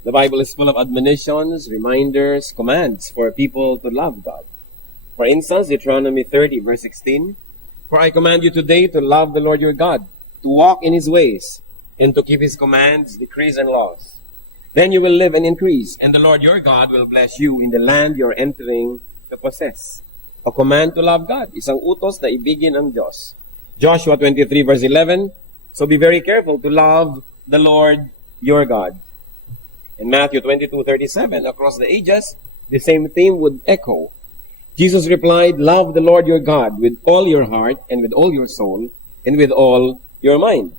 The Bible is full of admonitions, reminders, commands for people to love God. For instance, Deuteronomy 30, verse 16, "For I command you today to love the Lord your God, to walk in His ways, and to keep His commands, decrees, and laws. Then you will live and increase, and the Lord your God will bless you in the land you're entering to possess." A command to love God, isang utos na ibigin ang Diyos. Joshua 23, verse 11, "So be very careful to love the Lord your God." In Matthew 22:37, across the ages, the same theme would echo. Jesus replied, "Love the Lord your God with all your heart and with all your soul and with all your mind."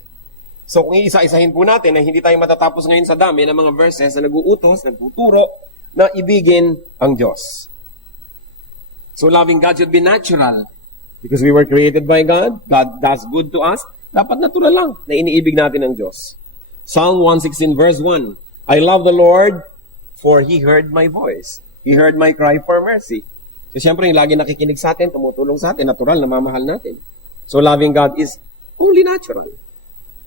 So kung isa-isahin po natin na hindi tayo matatapos ngayon sa dami ng mga verses na nag-uutos, nagtuturo na ibigin ang Diyos. So loving God should be natural. Because we were created by God, God does good to us, dapat natural lang na iniibig natin ang Diyos. Psalm 116 verse 1, "I love the Lord, for He heard my voice. He heard my cry for mercy." So siyempre, yung lagi nakikinig sa atin, tumutulong sa atin, natural na mamahal natin. So loving God is only natural.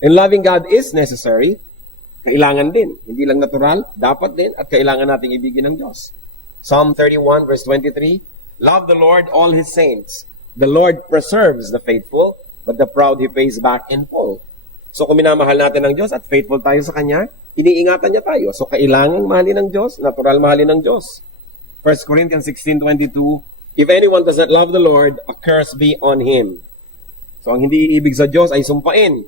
And loving God is necessary, kailangan din. Hindi lang natural, dapat din, at kailangan nating ibigin ng Diyos. Psalm 31 verse 23, "Love the Lord, all His saints. The Lord preserves the faithful, but the proud He pays back in full." So kung minamahal natin ng Diyos at faithful tayo sa Kanya, iniingatan niya tayo. So kailangan mahalin ng Diyos, natural mahalin ng Diyos. 1 Corinthians 16:22, "If anyone does not love the Lord, a curse be on him." So ang hindi iibig sa Diyos ay sumpain.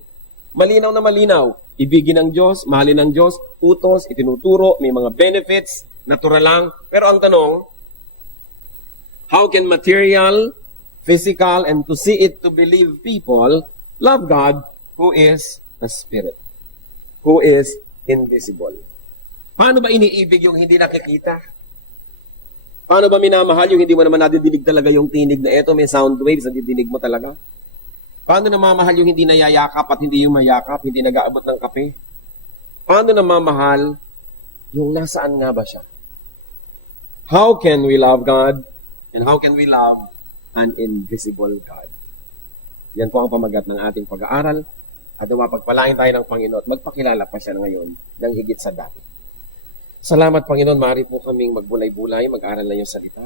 Malinaw na malinaw. Ibigin ng Diyos, mahalin ng Diyos, utos, itinuturo, may mga benefits, natural lang. Pero ang tanong, how can material, physical, and to see it to believe people love God who is a spirit, who is invisible? Paano ba iniibig yung hindi nakikita? Paano ba minamahal yung hindi mo naman nadidinig talaga yung tinig na eto, may sound waves na didinig mo talaga? Paano namamahal yung hindi nayayakap at hindi yung mayakap, hindi nag-aabot ng kape? Paano namamahal yung nasaan nga ba siya? How can we love God and how can we love an invisible God? Yan po ang pamagat ng ating pag-aaral at mapagpalain tayo ng Panginoon at magpakilala pa siya ngayon ng higit sa dati. Salamat, Panginoon, maaari po kaming magbulay-bulay, mag-aral na yung salita.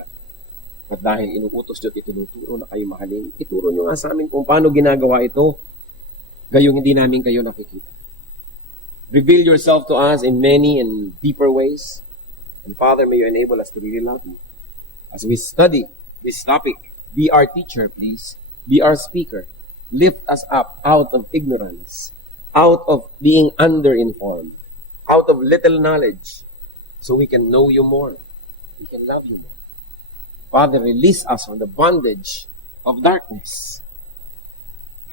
At dahil inuutos Diyos, itinuturo na kayo mahalin, ituro nyo nga sa amin kung paano ginagawa ito, gayong hindi namin kayo nakikita. Reveal yourself to us in many and deeper ways. And Father, may you enable us to really love you. As we study this topic, be our teacher, please. Be our speaker. Lift us up out of ignorance, out of being underinformed, out of little knowledge, so we can know you more. We can love you more. Father, release us from the bondage of darkness.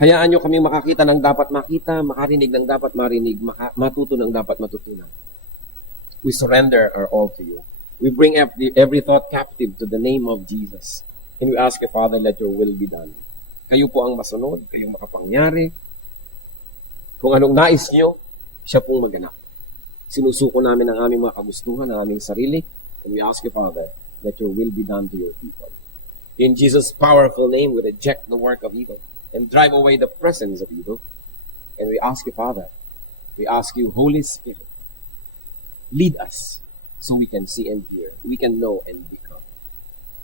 Hayaan nyo kaming makakita ng dapat makita, makarinig ng dapat marinig, matuto ng dapat matutunan. We surrender our all to you. We bring every thought captive to the name of Jesus. And we ask you, Father, let your will be done. Kayo po ang masunod, kayong makapangyari. Kung anong nais nyo, siya pong maganap. Sinusuko namin ang aming mga kagustuhan, ang aming sarili. And we ask you, Father, let your will be done to your people. In Jesus' powerful name, we reject the work of evil and drive away the presence of evil. And we ask you, Father, we ask you, Holy Spirit, lead us so we can see and hear, we can know and become.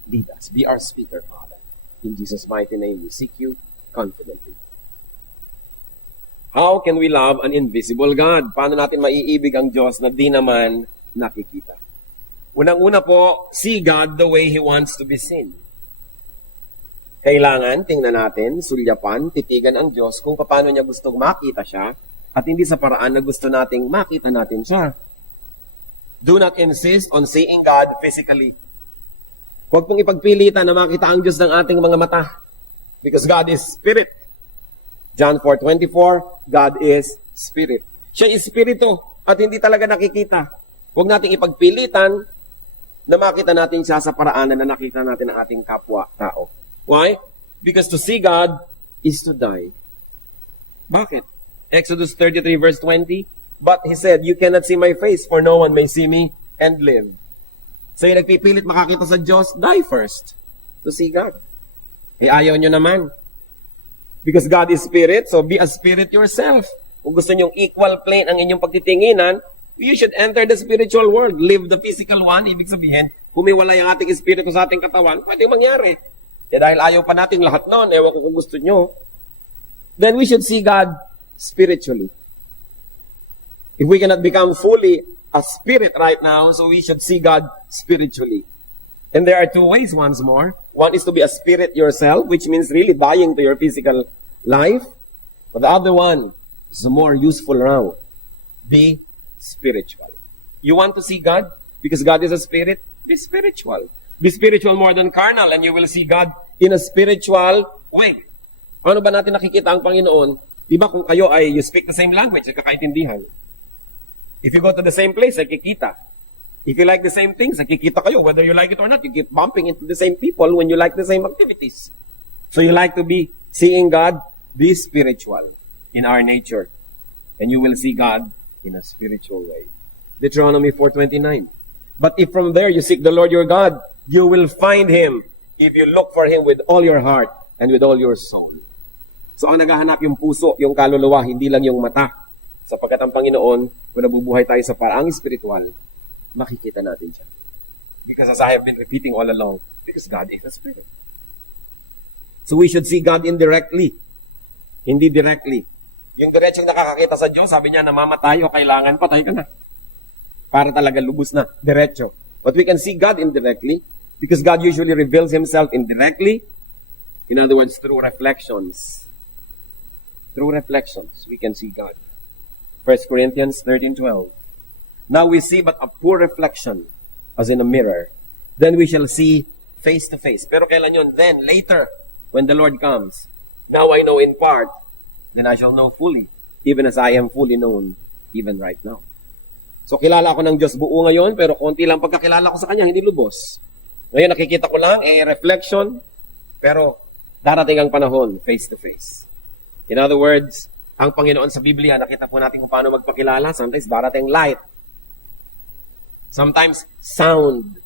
Lead us. Be our speaker, Father. In Jesus' mighty name, we seek you confidently. How can we love an invisible God? Paano natin maiibig ang Diyos na di naman nakikita? Unang-una po, see God the way He wants to be seen. Kailangan tingnan natin, sulyapan, titigan ang Diyos kung paano niya gustong makita siya at hindi sa paraan na gusto nating makita natin siya. Do not insist on seeing God physically. Huwag pong ipagpilitan na makita ang Diyos ng ating mga mata because God is Spirit. John 4:24, God is Spirit. Siya is Espiritu at hindi talaga nakikita. Huwag nating ipagpilitan na makita natin siya sa paraanan na nakita natin ang ating kapwa-tao. Why? Because to see God is to die. Bakit? Exodus 33 verse 20, "But He said, you cannot see my face, for no one may see me and live." So yung nagpipilit makakita sa Diyos, die first to see God. Eh ayaw nyo naman. Because God is Spirit, so be a Spirit yourself. Kung gusto nyong equal plane ang inyong pagtitinginan, We should enter the spiritual world, live the physical one. Ibig sabihin, humiwalay ang ating espiritu sa ating katawan, pwede mangyari. Eh dahil ayaw pa natin lahat noon, ewan ko kung gusto nyo, then we should see God spiritually. If we cannot become fully a spirit right now, so we should see God spiritually. And there are two ways once more. One is to be a spirit yourself, which means really dying to your physical life. But the other one is a more useful route. Be spiritual. You want to see God? Because God is a spirit? Be spiritual. Be spiritual more than carnal, and you will see God in a spiritual way. Paano ba natin nakikita ang Panginoon? Diba kung kayo ay you speak the same language, nagkakaintindihan. If you go to the same place, nakikita. If you like the same things, nakikita kayo. Whether you like it or not, you keep bumping into the same people when you like the same activities. So you like to be seeing God? Be spiritual in our nature. And you will see God in a spiritual way. Deuteronomy 4:29. But if from there you seek the Lord your God, you will find Him if you look for Him with all your heart and with all your soul. So ang naghahanap yung puso, yung kaluluwa, hindi lang yung mata. Sapagkat ang Panginoon, kung nabubuhay tayo sa paraang spiritual, makikita natin siya. Because as I have been repeating all along, because God is a spirit. So we should see God indirectly. Hindi directly. Yung diretsong nakakakita sa Diyos, sabi niya, namamatay o kailangan, patay ka na. Para talaga lubos na, diretso. But we can see God indirectly because God usually reveals Himself indirectly. In other words, through reflections. Through reflections, we can see God. 1 Corinthians 13:12. Now we see but a poor reflection as in a mirror. Then we shall see face to face. Pero kailan yun? Then, later, when the Lord comes. Now I know in part, then I shall know fully, even as I am fully known, even right now. So kilala ako ng Diyos buo ngayon, pero konti lang pagkakilala ko sa Kanya, hindi lubos. Ngayon nakikita ko lang, reflection, pero darating ang panahon, face to face. In other words, ang Panginoon sa Biblia, nakita po natin kung paano magpakilala. Sometimes darating light. Sometimes sound.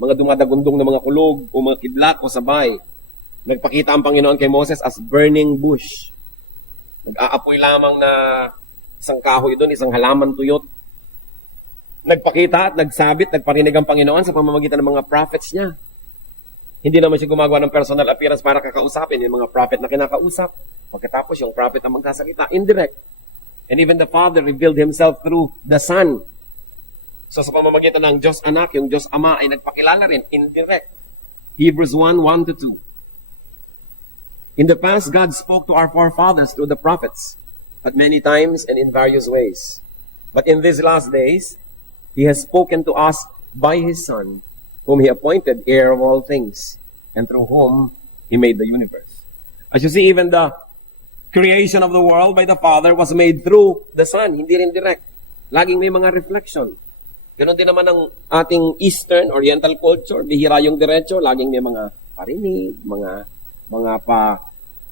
Mga dumadagundong na mga kulog o mga kidlat o sabay. Nagpakita ang Panginoon kay Moses as burning bush. Nag-aapoy lamang na isang kahoy doon, isang halaman tuyot. Nagpakita at nagsabit, nagparinig ang Panginoon sa pamamagitan ng mga prophets niya. Hindi naman siya gumagawa ng personal appearance para kakausapin yung mga prophet na kinakausap. Pagkatapos yung prophet ang magkasakita, indirect. And even the Father revealed Himself through the Son. So sa pamamagitan ng Diyos Anak, yung Diyos Ama ay nagpakilala rin, indirect. Hebrews 1:1-2. In the past, God spoke to our forefathers through the prophets at many times and in various ways. But in these last days, He has spoken to us by His Son, whom He appointed heir of all things, and through whom He made the universe. As you see, even the creation of the world by the Father was made through the Son, hindi rin direct. Laging may mga reflection. Ganon din naman ang ating Eastern, Oriental culture, bihira yung diretso, laging may mga parinig,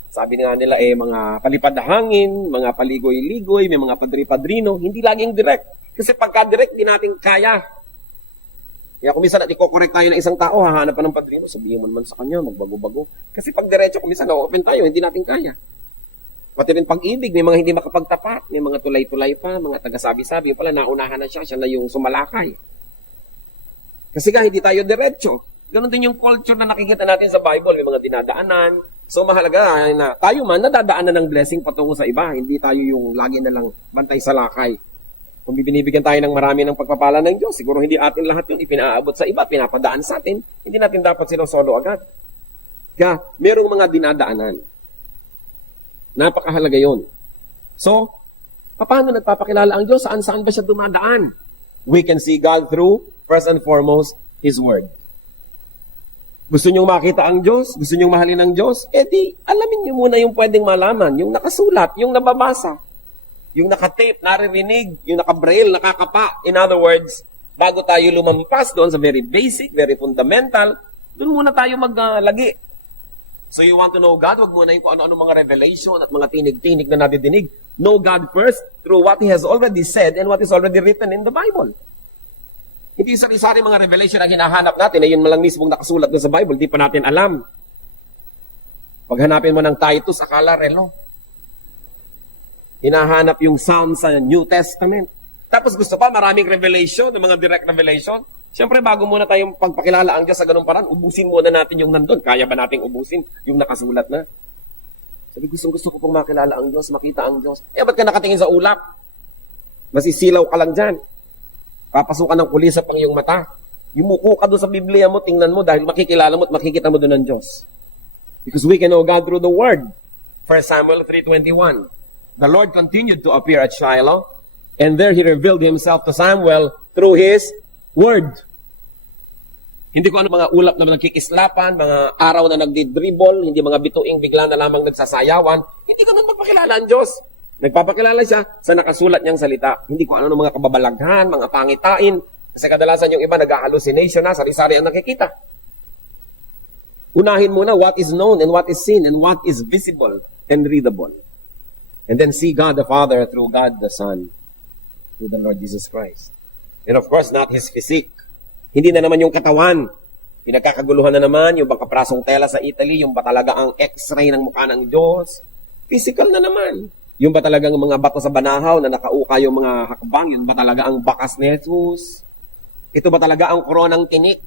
sabi nga nila mga palipad na hangin, mga paligoy-ligoy, may mga padri-padrino, hindi laging direct. Kasi pagka-direct, di natin kaya. Kaya kung minsan i-correct tayo ng isang tao, hahanap pa ng padrino, sabihin mo naman sa kanya, magbago-bago. Kasi pag diretso, kung minsan na-open tayo, hindi natin kaya. Pati rin pag-ibig, may mga hindi makapagtapat, may mga tulay-tulay pa, mga taga-sabi-sabi, pala naunahan na siya na yung sumalakay. Kasi nga, hindi tayo diretso. Ganon din yung culture na nakikita natin sa Bible, may mga dinadaanan. So mahalaga na tayo man nadadaanan ng blessing patungo sa iba. Hindi tayo yung lagi na lang bantay sa lakay. Kung binibigyan tayo ng marami ng pagpapala ng Diyos, siguro hindi atin lahat yun ipinaabot sa iba, pinapadaan sa atin. Hindi natin dapat silang solo agad. Kaya merong mga dinadaanan. Napakahalaga yun. So, paano nagpapakilala ang Diyos? Saan ba siya dumadaan? We can see God through, first and foremost, His Word. Gusto nyong makita ang Diyos? Gusto nyong mahalin ang Diyos? Di, alamin nyo muna yung pwedeng malaman, yung nakasulat, yung nababasa, yung nakatape, naririnig, yung nakabraille, nakakapa. In other words, bago tayo lumampas doon sa very basic, very fundamental, doon muna tayo maglagi. So you want to know God? Huwag muna yung kung ano-ano mga revelation at mga tinig-tinig na nadidinig. Know God first through what He has already said and what is already written in the Bible. Hindi sari-sari mga revelation ang hinahanap natin, ay yun malang mismong nakasulat doon sa Bible, di pa natin alam. Pag hanapin mo ng Titus, akala relo. Hinahanap yung sound sa New Testament. Tapos gusto pa, maraming revelation, ng mga direct revelation. Siyempre, bago muna tayong pagpakilala ang Diyos sa ganung paraan, ubusin muna natin yung nandun. Kaya ba nating ubusin yung nakasulat na? Sabi, gusto ko pong makilala ang Diyos, makita ang Diyos. Ba't ka nakatingin sa ulap? Masisilaw ka lang dyan. Papasukan ng kulisa pang iyong mata. Yumuko ka doon sa Biblia mo, tingnan mo, dahil makikilala mo at makikita mo doon ang Diyos. Because we can know God through the Word. 1 Samuel 3:21. The Lord continued to appear at Shiloh, and there He revealed Himself to Samuel through His Word. Hindi ko ano mga ulap na nagkikislapan, mga araw na nagdidribble, hindi mga bituing bigla na lamang nagsasayawan. Hindi ko na magpakilala ang Diyos. Nagpapakilala siya sa nakasulat niyang salita. Hindi ko ano mga kababalaghan, mga pangitain. Kasi kadalasan yung iba nag-hallucination na, sari-sari ang nakikita. Unahin muna what is known and what is seen and what is visible and readable. And then see God the Father through God the Son, through the Lord Jesus Christ. And of course, not His physique. Hindi na naman yung katawan. Pinagkakaguluhan na naman yung bang kaprasong tela sa Italy, yung ba talaga ang x-ray ng mukha ng Diyos. Physical na naman. Yung ba talagang mga bato sa banahaw na nakauka yung mga hakbang, yun ba talaga ang bakas ni Jesus? Ito ba talaga ang koronang tinik?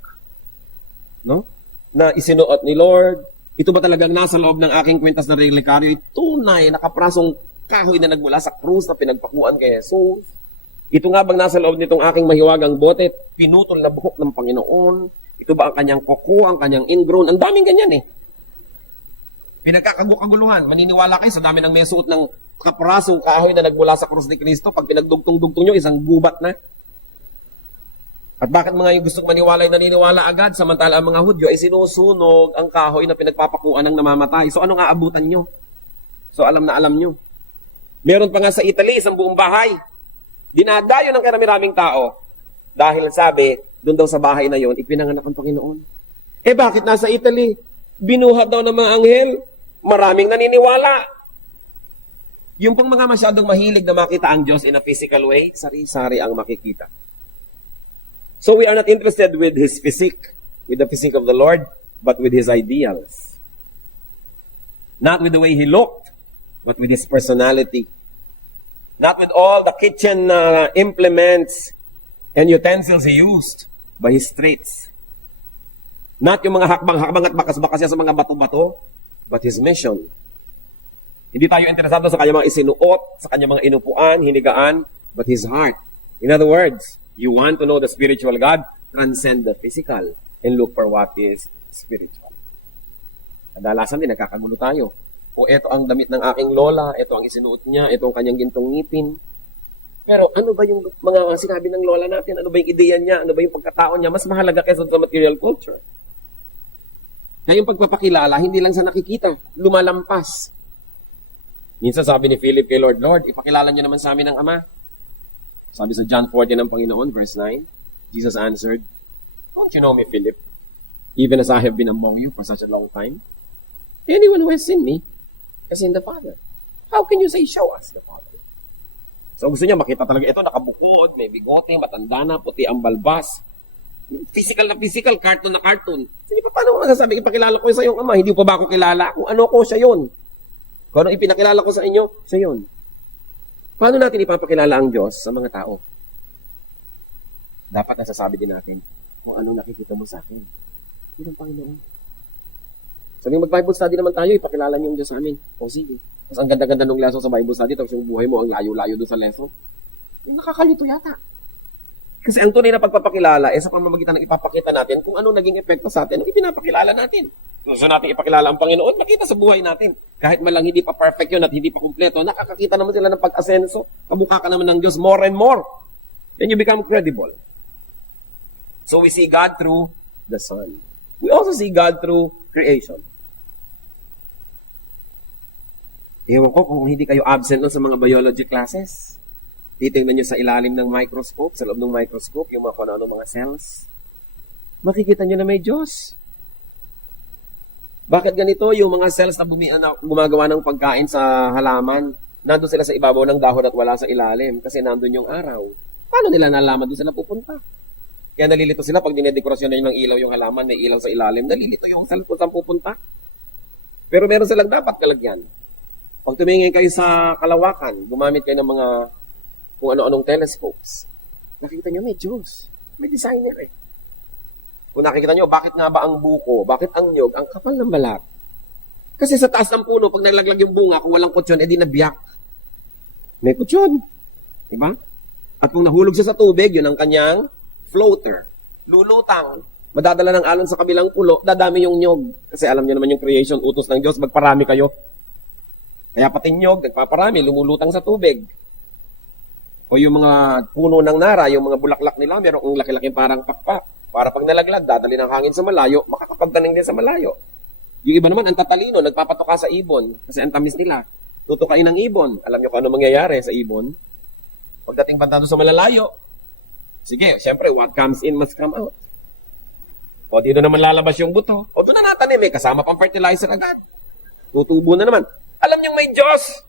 No? Na isinuot ni Lord? Ito ba talagang nasa loob ng aking kwintas na relikaryo? Tunay, nakaprasong kahoy na nagmula sa krus na pinagpakuan kay Jesus? Ito nga bang nasa loob nitong aking mahiwagang bote, pinutol na buhok ng Panginoon? Ito ba ang kanyang kuko, ang kanyang ingrown? Ang daming ganyan eh. Pinagkakaguluhan. Maniniwala kayo sa dami ng may suot ng kaprasong kahoy na nagmula sa krus ni Kristo. Pag pinagdugtong-dugtong nyo, isang gubat na. At bakit mga yung gustong maniwala ay naniniwala agad, samantala ang mga Hudyo ay sinusunog ang kahoy na pinagpapakuan ng namamatay. So ano nga abutan nyo? So alam na alam nyo. Meron pa nga sa Italy, isang buong bahay. Dinadayo ng karami-raming tao. Dahil sabi, doon daw sa bahay na yon, ipinanganak ang Panginoon. Bakit nasa Italy? Binuhat daw ng mga anghel. Maraming naniniwala. Yung pong mga masyadong mahilig na makita ang Diyos in a physical way, sari-sari ang makikita. So we are not interested with His physique, with the physique of the Lord, but with His ideals. Not with the way He looked, but with His personality. Not with all the kitchen implements and utensils He used, but His traits. Not yung mga hakbang-hakbang at bakas-bakas niya sa mga bato-bato, but His mission. Hindi tayo interesado sa kanyang mga isinuot, sa kanyang mga inupuan, hinigaan, but His heart. In other words, you want to know the spiritual God, transcend the physical and look for what is spiritual. Kadalasan din, nagkakagulo tayo. O ito ang damit ng aking lola, ito ang isinuot niya, ito ang kanyang gintong ngipin. Pero ano ba yung mga sinabi ng lola natin? Ano ba yung ideya niya? Ano ba yung pagkatao niya? Mas mahalaga kaysa sa material culture. Kaya yung pagpapakilala, hindi lang sa nakikita, lumalampas. Minsan sabi ni Philip kay Lord, Lord, ipakilala niyo naman sa amin ang Ama. Sabi sa John 14 ng Panginoon, verse 9, Jesus answered, Don't you know me, Philip? Even as I have been among you for such a long time? Anyone who has seen me has seen the Father. How can you say, show us the Father? So gusto niya makita talaga ito, nakabukod, may bigote, matanda na, puti ang balbas. Physical na physical, cartoon na cartoon. Sige pa, paano mo masasabi, ipakilala ko sa iyong Ama? Hindi pa ba ako kilala? Kung ano ko, siya yun. Kung ano ipinakilala ko sa inyo, siya yun. Paano natin ipapakilala ang Diyos sa mga tao? Dapat nasasabi din natin kung ano nakikita mo sa akin. Yun ang Panginoon. Sabi mag-Bible study naman tayo, ipakilala niyo yung Diyos sa amin. O sige. Tapos ang ganda-ganda ng lesson sa Bible study, tapos yung buhay mo ang layo-layo doon sa lesson. Yung nakakalito yata. Kasi ang tunay na pagpapakilala sa pamamagitan ng ipapakita natin kung ano naging epekto sa atin, ang ipinapakilala natin. Gusto natin ipakilala ang Panginoon, nakita sa buhay natin. Kahit malang hindi pa perfect yun at hindi pa kumpleto, nakakakita naman sila ng pag-asenso, kamukha ka naman ng Diyos more and more. Then you become credible. So we see God through the Son. We also see God through creation. Ewan ko kung hindi kayo absent nun sa mga biology classes. Titingnan nyo sa ilalim ng microscope, sa loob ng microscope, yung mga kung ano mga cells. Makikita nyo na may Diyos. Bakit ganito? Yung mga cells na gumagawa ng pagkain sa halaman, nandun sila sa ibabaw ng dahon at wala sa ilalim kasi nandun yung araw. Paano nila nalaman doon sila pupunta? Kaya nalilito sila pag dinedekorasyon na ng ilaw yung halaman, may ilaw sa ilalim, nalilito yung cells kung saan pupunta. Pero meron silang dapat kalagyan. Pag tumingin kayo sa kalawakan, gumamit kayo ng mga kung ano-anong telescopes. Nakikita nyo, may Diyos. May designer eh. Kung nakikita nyo, bakit nga ba ang buko? Bakit ang nyog? Ang kapal ng balat. Kasi sa taas ng puno, pag nalaglag yung bunga, kung walang kutsyon, edi nabiyak. May kutsyon. Diba? At kung nahulog siya sa tubig, yun ang kanyang floater. Lulutang. Madadala ng alon sa kabilang pulo, dadami yung nyog. Kasi alam niyo naman yung creation, utos ng Diyos, magparami kayo. Kaya pati nyog, nagpaparami, lumulutang sa tubig. O yung mga puno ng nara, yung mga bulaklak nila, merong laki-laking parang pakpak. Para pag nalaglag, dadali ng hangin sa malayo, makakapagtaning din sa malayo. Yung iba naman, ang tatalino, nagpapatuka sa ibon. Kasi ang tamis nila. Tutukain ng ibon. Alam niyo kung ano mangyayari sa ibon? Pagdating banda sa malalayo, sige, syempre, what comes in must come out. O dito naman lalabas yung buto. O doon na natanim, may kasama pang fertilizer agad. Tutubo na naman. Alam niyo may Diyos.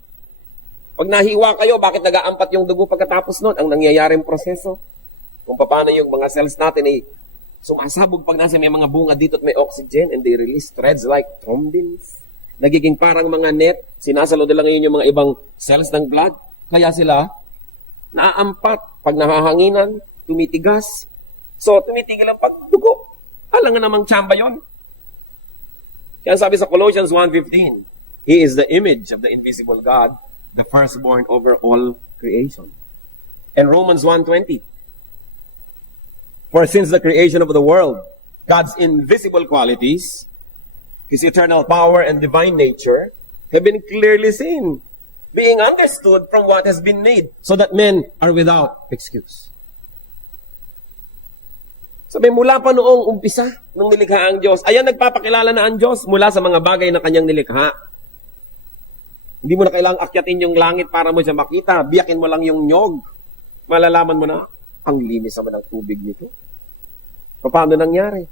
Pag nahiwa kayo, bakit nag-aampat yung dugo pagkatapos nun? Ang nangyayaring proseso. Kung paano yung mga cells natin ay sumasabog pag nasa may mga bunga dito at may oxygen and they release threads like thrombins. Nagiging parang mga net. Sinasalo nila ngayon yung mga ibang cells ng blood. Kaya sila naaampat. Pag nahahanginan, tumitigas. So, tumitigil ang pagdugo. Alam nga namang tsamba yun. Kaya sabi sa Colossians 1:15, He is the image of the invisible God, the firstborn over all creation. And Romans 1:20, For since the creation of the world, God's invisible qualities, His eternal power and divine nature, have been clearly seen, being understood from what has been made, so that men are without excuse. Sabi, mula pa noong umpisa, nung nilikha ang Diyos, ayan nagpapakilala na ang Diyos mula sa mga bagay na kanyang nilikha. Hindi mo na kailangang akyatin yung langit para mo siya makita. Biyakin mo lang yung nyog. Malalaman mo na, ang linis naman ng tubig nito. Paano nangyari?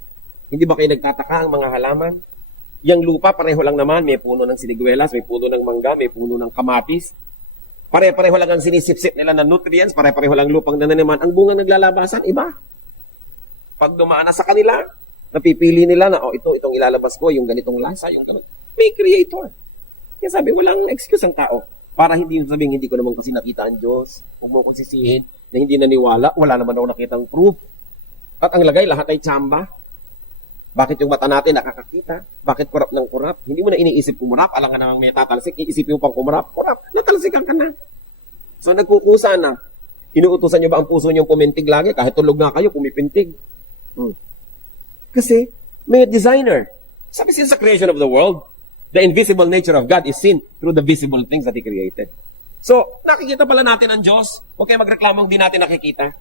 Hindi ba kayo nagtataka ang mga halaman? Yang lupa, pareho lang naman. May puno ng siniguelas, may puno ng mangga, may puno ng kamatis. Pare-pareho lang ang sinisip-sip nila ng nutrients, pare-pareho lang lupang nananiman. Ang bunga naglalabasan, iba. Pag dumaan na sa kanila, napipili nila na, itong ilalabas ko, yung ganitong lasa, yung ganun. May creator. Kaya sabi, walang excuse ang tao. Para hindi yung sabihin, hindi ko naman kasi nakita ang Diyos. Huwag mo kong sisihin na hindi naniwala. Wala naman ako nakitang proof. At ang lagay, lahat ay tsamba. Bakit yung mata natin nakakakita? Bakit kurap ng kurap? Hindi mo na iniisip kumurap. Alam ka namang may tatalsik, iisipin mo pang kumurap. Kurap, natalsikan ka na. So nagkukusa na. Inuutusan nyo ba ang puso nyo pumintig lagi? Kahit tulog nga kayo, pumipintig. Kasi, may designer. Sabi siya sa creation of the world, the invisible nature of God is seen through the visible things that He created. So, nakikita pala natin ang Diyos. Huwag kayo magreklamong di natin nakikita.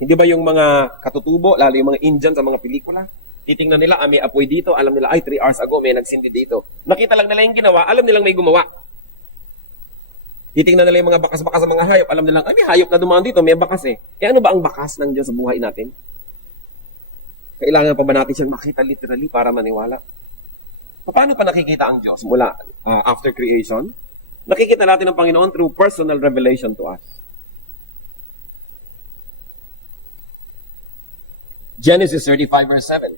Hindi ba yung mga katutubo, lalo yung mga Indian sa mga pelikula, titingnan nila, may apoy dito, alam nila, 3 hours ago may nagsindi dito. Nakita lang nila yung ginawa, alam nilang may gumawa. Titingnan nila yung mga bakas-bakas sa mga hayop, alam nilang, may hayop na dumaan dito, may bakas eh. Ano ba ang bakas ng Diyos sa buhay natin? Kailangan pa ba natin siyang makita literally para maniwala? Paano pa nakikita ang Diyos mula after creation? Nakikita natin ang Panginoon through personal revelation to us. Genesis 35 verse 7.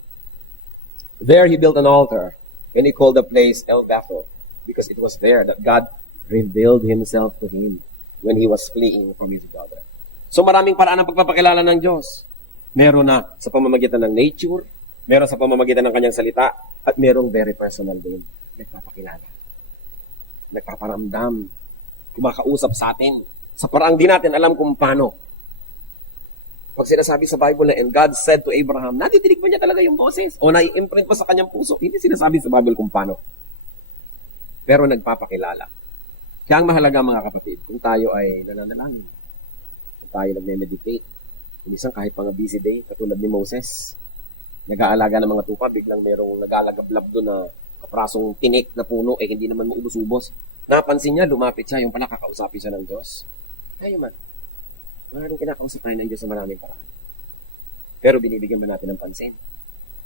There He built an altar, and He called the place El Bethel, because it was there that God revealed Himself to him when he was fleeing from his brother. So maraming paraan ng pagpapakilala ng Diyos. Meron na sa pamamagitan ng nature, meron sa pamamagitan ng kanyang salita, at merong very personal din. Nagpapakilala. Nagpaparamdam. Kumakausap sa atin. Sa paraang di natin alam kung paano. Pag sinasabi sa Bible na, and God said to Abraham, nadidinig ba niya talaga yung boses? O nai-imprint mo sa kanyang puso? Hindi sinasabi sa Bible kung paano. Pero nagpapakilala. Kaya ang mahalaga mga kapatid, kung tayo ay nananalangin, kung tayo nagme-meditate, minsan kahit pang busy day, katulad ni Moses, nag-aalaga ng mga tupa, biglang merong nag-alagablab doon na kaprasong tinik na puno, hindi naman maubos-ubos. Napansin niya, lumapit siya, yung pala kakausapin siya ng Diyos. Tayo man, maraming kinakausap tayo ng Diyos sa maraming paraan. Pero binibigyan mo natin ng pansin.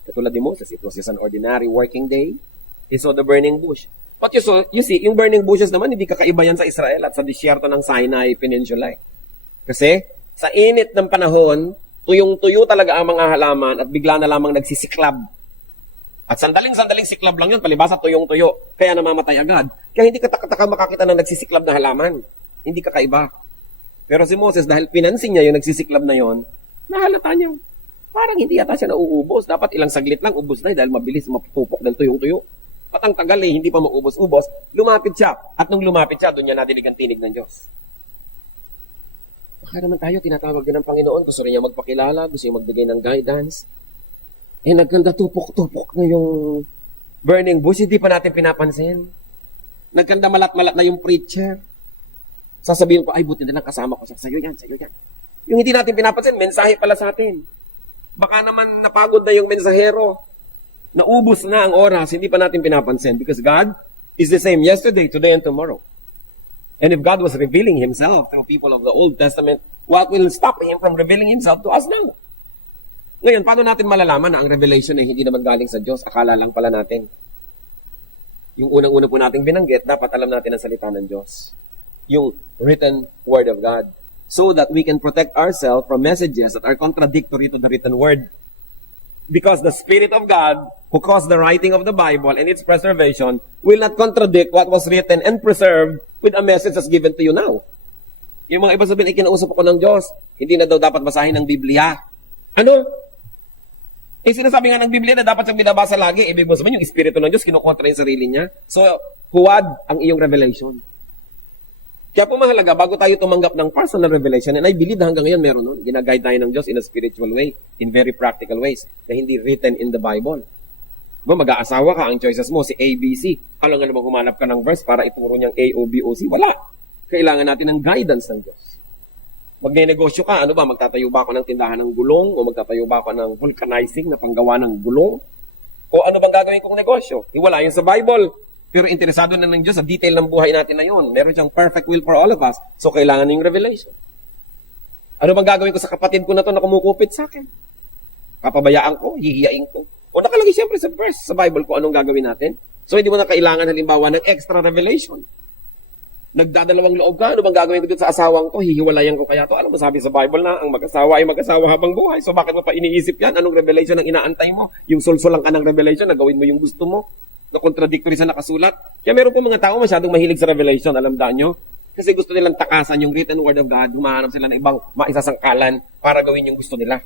Katulad ni Moses, it was just an ordinary working day. He saw the burning bush. But you see, yung burning bushes naman, hindi kakaiba yan sa Israel at sa disyerto ng Sinai Peninsula. Kasi, sa init ng panahon, tuyong-tuyo talaga ang mga halaman at bigla na lamang nagsisiklab. At sandaling-sandaling siklab lang yun, palibasa tuyong-tuyo. Kaya namamatay agad. Kaya hindi ka taka-taka makakita ng nagsisiklab na halaman. Hindi kakaiba. Pero si Moses, dahil pinansin niya yung nagsisiklab na yon, nahalata niya, parang hindi yata siya nauubos. Dapat ilang saglit lang, ubos na dahil mabilis mapupok ng tuyong-tuyo. At ang tagal hindi pa maubos-ubos, lumapit siya. At nung lumapit siya, doon niya nadinig ang tinig ng Diyos. Baka naman tayo, tinatawag din ng Panginoon. Gusto rin niya magpakilala, gusto niya magbigay ng guidance. Nagkanda tupok-tupok na yung burning bush, hindi pa natin pinapansin. Nagkanda malat-malat na yung preacher. Sasabihin ko, ay buti na lang kasama ko siya. Sa'yo yan. Yung hindi natin pinapansin, mensahe pala sa atin. Baka naman napagod na yung mensahero. Naubos na ang oras, hindi pa natin pinapansin. Because God is the same yesterday, today, and tomorrow. And if God was revealing Himself to people of the Old Testament, what will stop Him from revealing Himself to us now? Ngayon, paano natin malalaman na ang revelation ay hindi naman galing sa Diyos? Akala lang pala natin. Yung unang-una po nating binanggit, dapat alam natin ang salita ng Diyos. Yung written Word of God. So that we can protect ourselves from messages that are contradictory to the written Word. Because the Spirit of God, who caused the writing of the Bible and its preservation, will not contradict what was written and preserved with a message that's given to you now. Yung mga iba sabihin, ay kinausap ako ng Diyos, hindi na daw dapat basahin ng Biblia. Ano? Sinasabi nga ng Biblia na dapat siyang binabasa lagi. Ibig sabihin, yung Espiritu ng Diyos, kinukontra yung sarili niya. So, huwad ang iyong revelation. Kaya po mahalaga, bago tayo tumanggap ng personal revelation, and I believe na hanggang ngayon meron nun, ginaguide tayo ng Diyos in a spiritual way, in very practical ways, na hindi written in the Bible. Mag-aasawa ka, ang choices mo, si A, B, C. Alam nga naman humanap ka ng verse para ituro niyang A, O, B, O, C. Wala. Kailangan natin ng guidance ng Diyos. Magne-negosyo ka, ano ba, magtatayo ba ako ng tindahan ng gulong, o magtatayo ba ako ng vulcanizing na panggawa ng gulong? O ano bang gagawin kong negosyo? Wala yun sa Bible. Pero interesado na ng Diyos sa detail ng buhay natin na yun. Meron siyang perfect will for all of us. So, kailangan yung revelation. Ano bang gagawin ko sa kapatid ko na to na kumukupit sa akin? Papabayaan ko? Hihiyain ko? O nakalagay siyempre sa verse, sa Bible ko anong gagawin natin. So, hindi mo na kailangan halimbawa ng extra revelation. Nagdadalawang loob ka, ano bang gagawin ko dito sa asawang ko? Hihiwalayan ko kaya to? Alam mo, sabi sa Bible na, ang mag-asawa ay mag-asawa habang buhay. So, bakit mo pa iniisip yan? Anong revelation ang inaantay mo? Yung sulsulang ka ng revelation na gawin mo yung gusto mo? Na contradictory sa nakasulat. Kaya meron po mga tao masyadong mahilig sa revelation, alam nyo? Kasi gusto nilang takasan yung written word of God, humahanap sila ng ibang maisasangkalan para gawin yung gusto nila.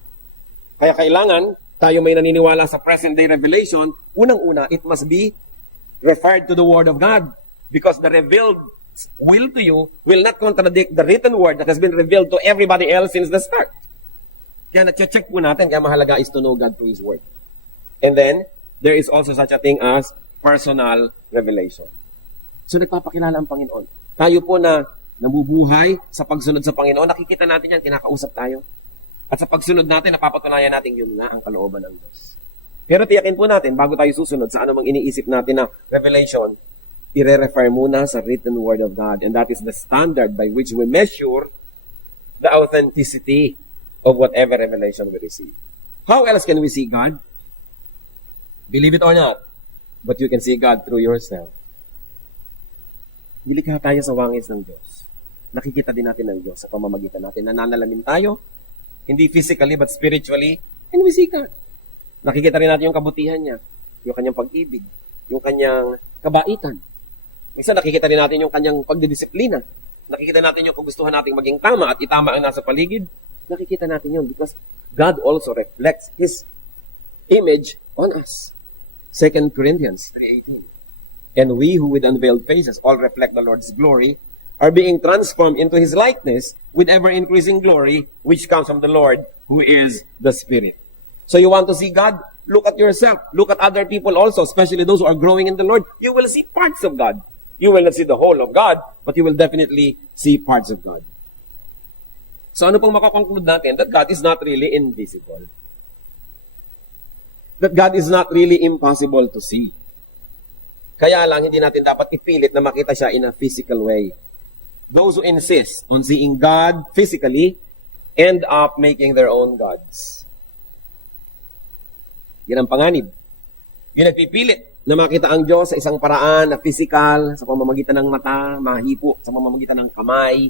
Kaya kailangan, tayo may naniniwala sa present day revelation, unang-una, it must be referred to the word of God. Because the revealed will to you will not contradict the written word that has been revealed to everybody else since the start. Kaya na-check po natin, kaya mahalaga is to know God through His word. And then, there is also such a thing as personal revelation. So, nagpapakilala ang Panginoon. Tayo po na nabubuhay sa pagsunod sa Panginoon, nakikita natin yan, kinakausap tayo. At sa pagsunod natin, napapatunayan natin yun nga ang kalooban ng Diyos. Pero tiyakin po natin, bago tayo susunod sa anumang iniisip natin na revelation, i-refer muna sa written word of God. And that is the standard by which we measure the authenticity of whatever revelation we receive. How else can we see God? Believe it or not, but you can see God through yourself. Nilikha tayo sa wangis ng Diyos. Nakikita din natin ng Diyos sa pamamagitan natin. Nananalamin tayo, hindi physically but spiritually, and we see God. Nakikita rin natin yung kabutihan niya, yung kanyang pag-ibig, yung kanyang kabaitan. Minsan nakikita rin natin yung kanyang pagdidisiplina. Nakikita natin yung kagustuhan nating maging tama at itama ang nasa paligid. Nakikita natin yun because God also reflects His image on us. 2 Corinthians 3:18. And we who with unveiled faces all reflect the Lord's glory are being transformed into His likeness with ever-increasing glory which comes from the Lord who is the Spirit. So you want to see God? Look at yourself. Look at other people also, especially those who are growing in the Lord. You will see parts of God. You will not see the whole of God, but you will definitely see parts of God. So ano pong makakonclude natin? That God is not really invisible. That God is not really impossible to see. Kaya lang, hindi natin dapat ipilit na makita siya in a physical way. Those who insist on seeing God physically end up making their own gods. Yan ang panganib. Yung nagpipilit na makita ang Diyos sa isang paraan na physical, sa pamamagitan ng mata, mahipo, sa pamamagitan ng kamay,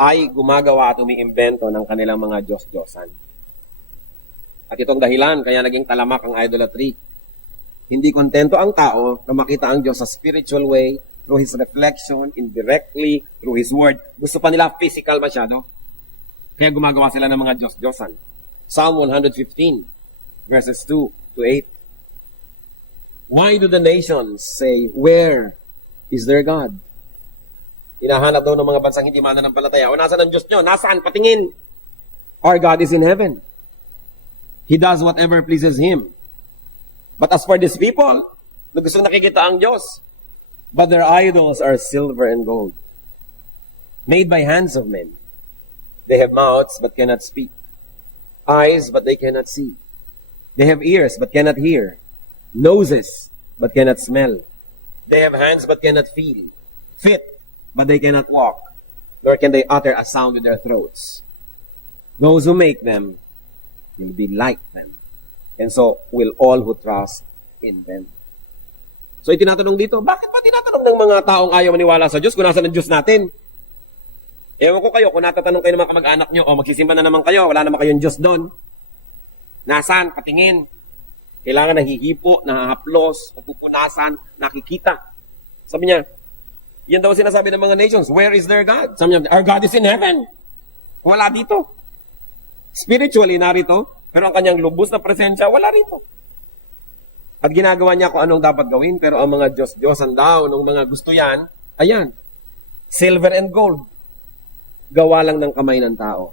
ay gumagawa at umiimbento ng kanilang mga Diyos-Diyosan. At itong dahilan, kaya naging talamak ang idolatry. Hindi kontento ang tao na makita ang Diyos sa spiritual way, through His reflection, indirectly, through His Word. Gusto pa nila physical masyado. Kaya gumagawa sila ng mga Diyos-Diyosan. Psalm 115, verses 2 to 8. Why do the nations say, where is their God? Hinahanap daw ng mga bansang hindi mananampalataya. O nasaan ang Diyos nyo? Nasaan? Patingin. Our God is in heaven. He does whatever pleases Him. But as for these people, na gusto nakikita ang Diyos, but their idols are silver and gold, made by hands of men. They have mouths but cannot speak, eyes but they cannot see. They have ears but cannot hear, noses but cannot smell. They have hands but cannot feel, feet but they cannot walk, nor can they utter a sound with their throats. Those who make them will be like them, and so will all who trust in them. So itinatanong dito, bakit ba tinatanong ng mga taong ayaw maniwala sa Diyos kung nasa ng Diyos natin? Ewan ko kayo, kung natatanong kayo ng mga kamag-anak nyo, o magsisimba na naman kayo, wala naman kayong Diyos doon. Nasaan? Patingin. Kailangan nahihipo, nahahaplos, o pupunasan, nakikita. Sabi niya, yan daw sinasabi ng mga nations, where is their God? Sabi niya, our God is in heaven. Wala dito. Spiritually, narito, pero ang kanyang lubos na presensya, wala rito. At ginagawa niya kung anong dapat gawin, pero ang mga Diyos-Diyosan daw, nung mga gusto yan, ayan, silver and gold. Gawa lang ng kamay ng tao.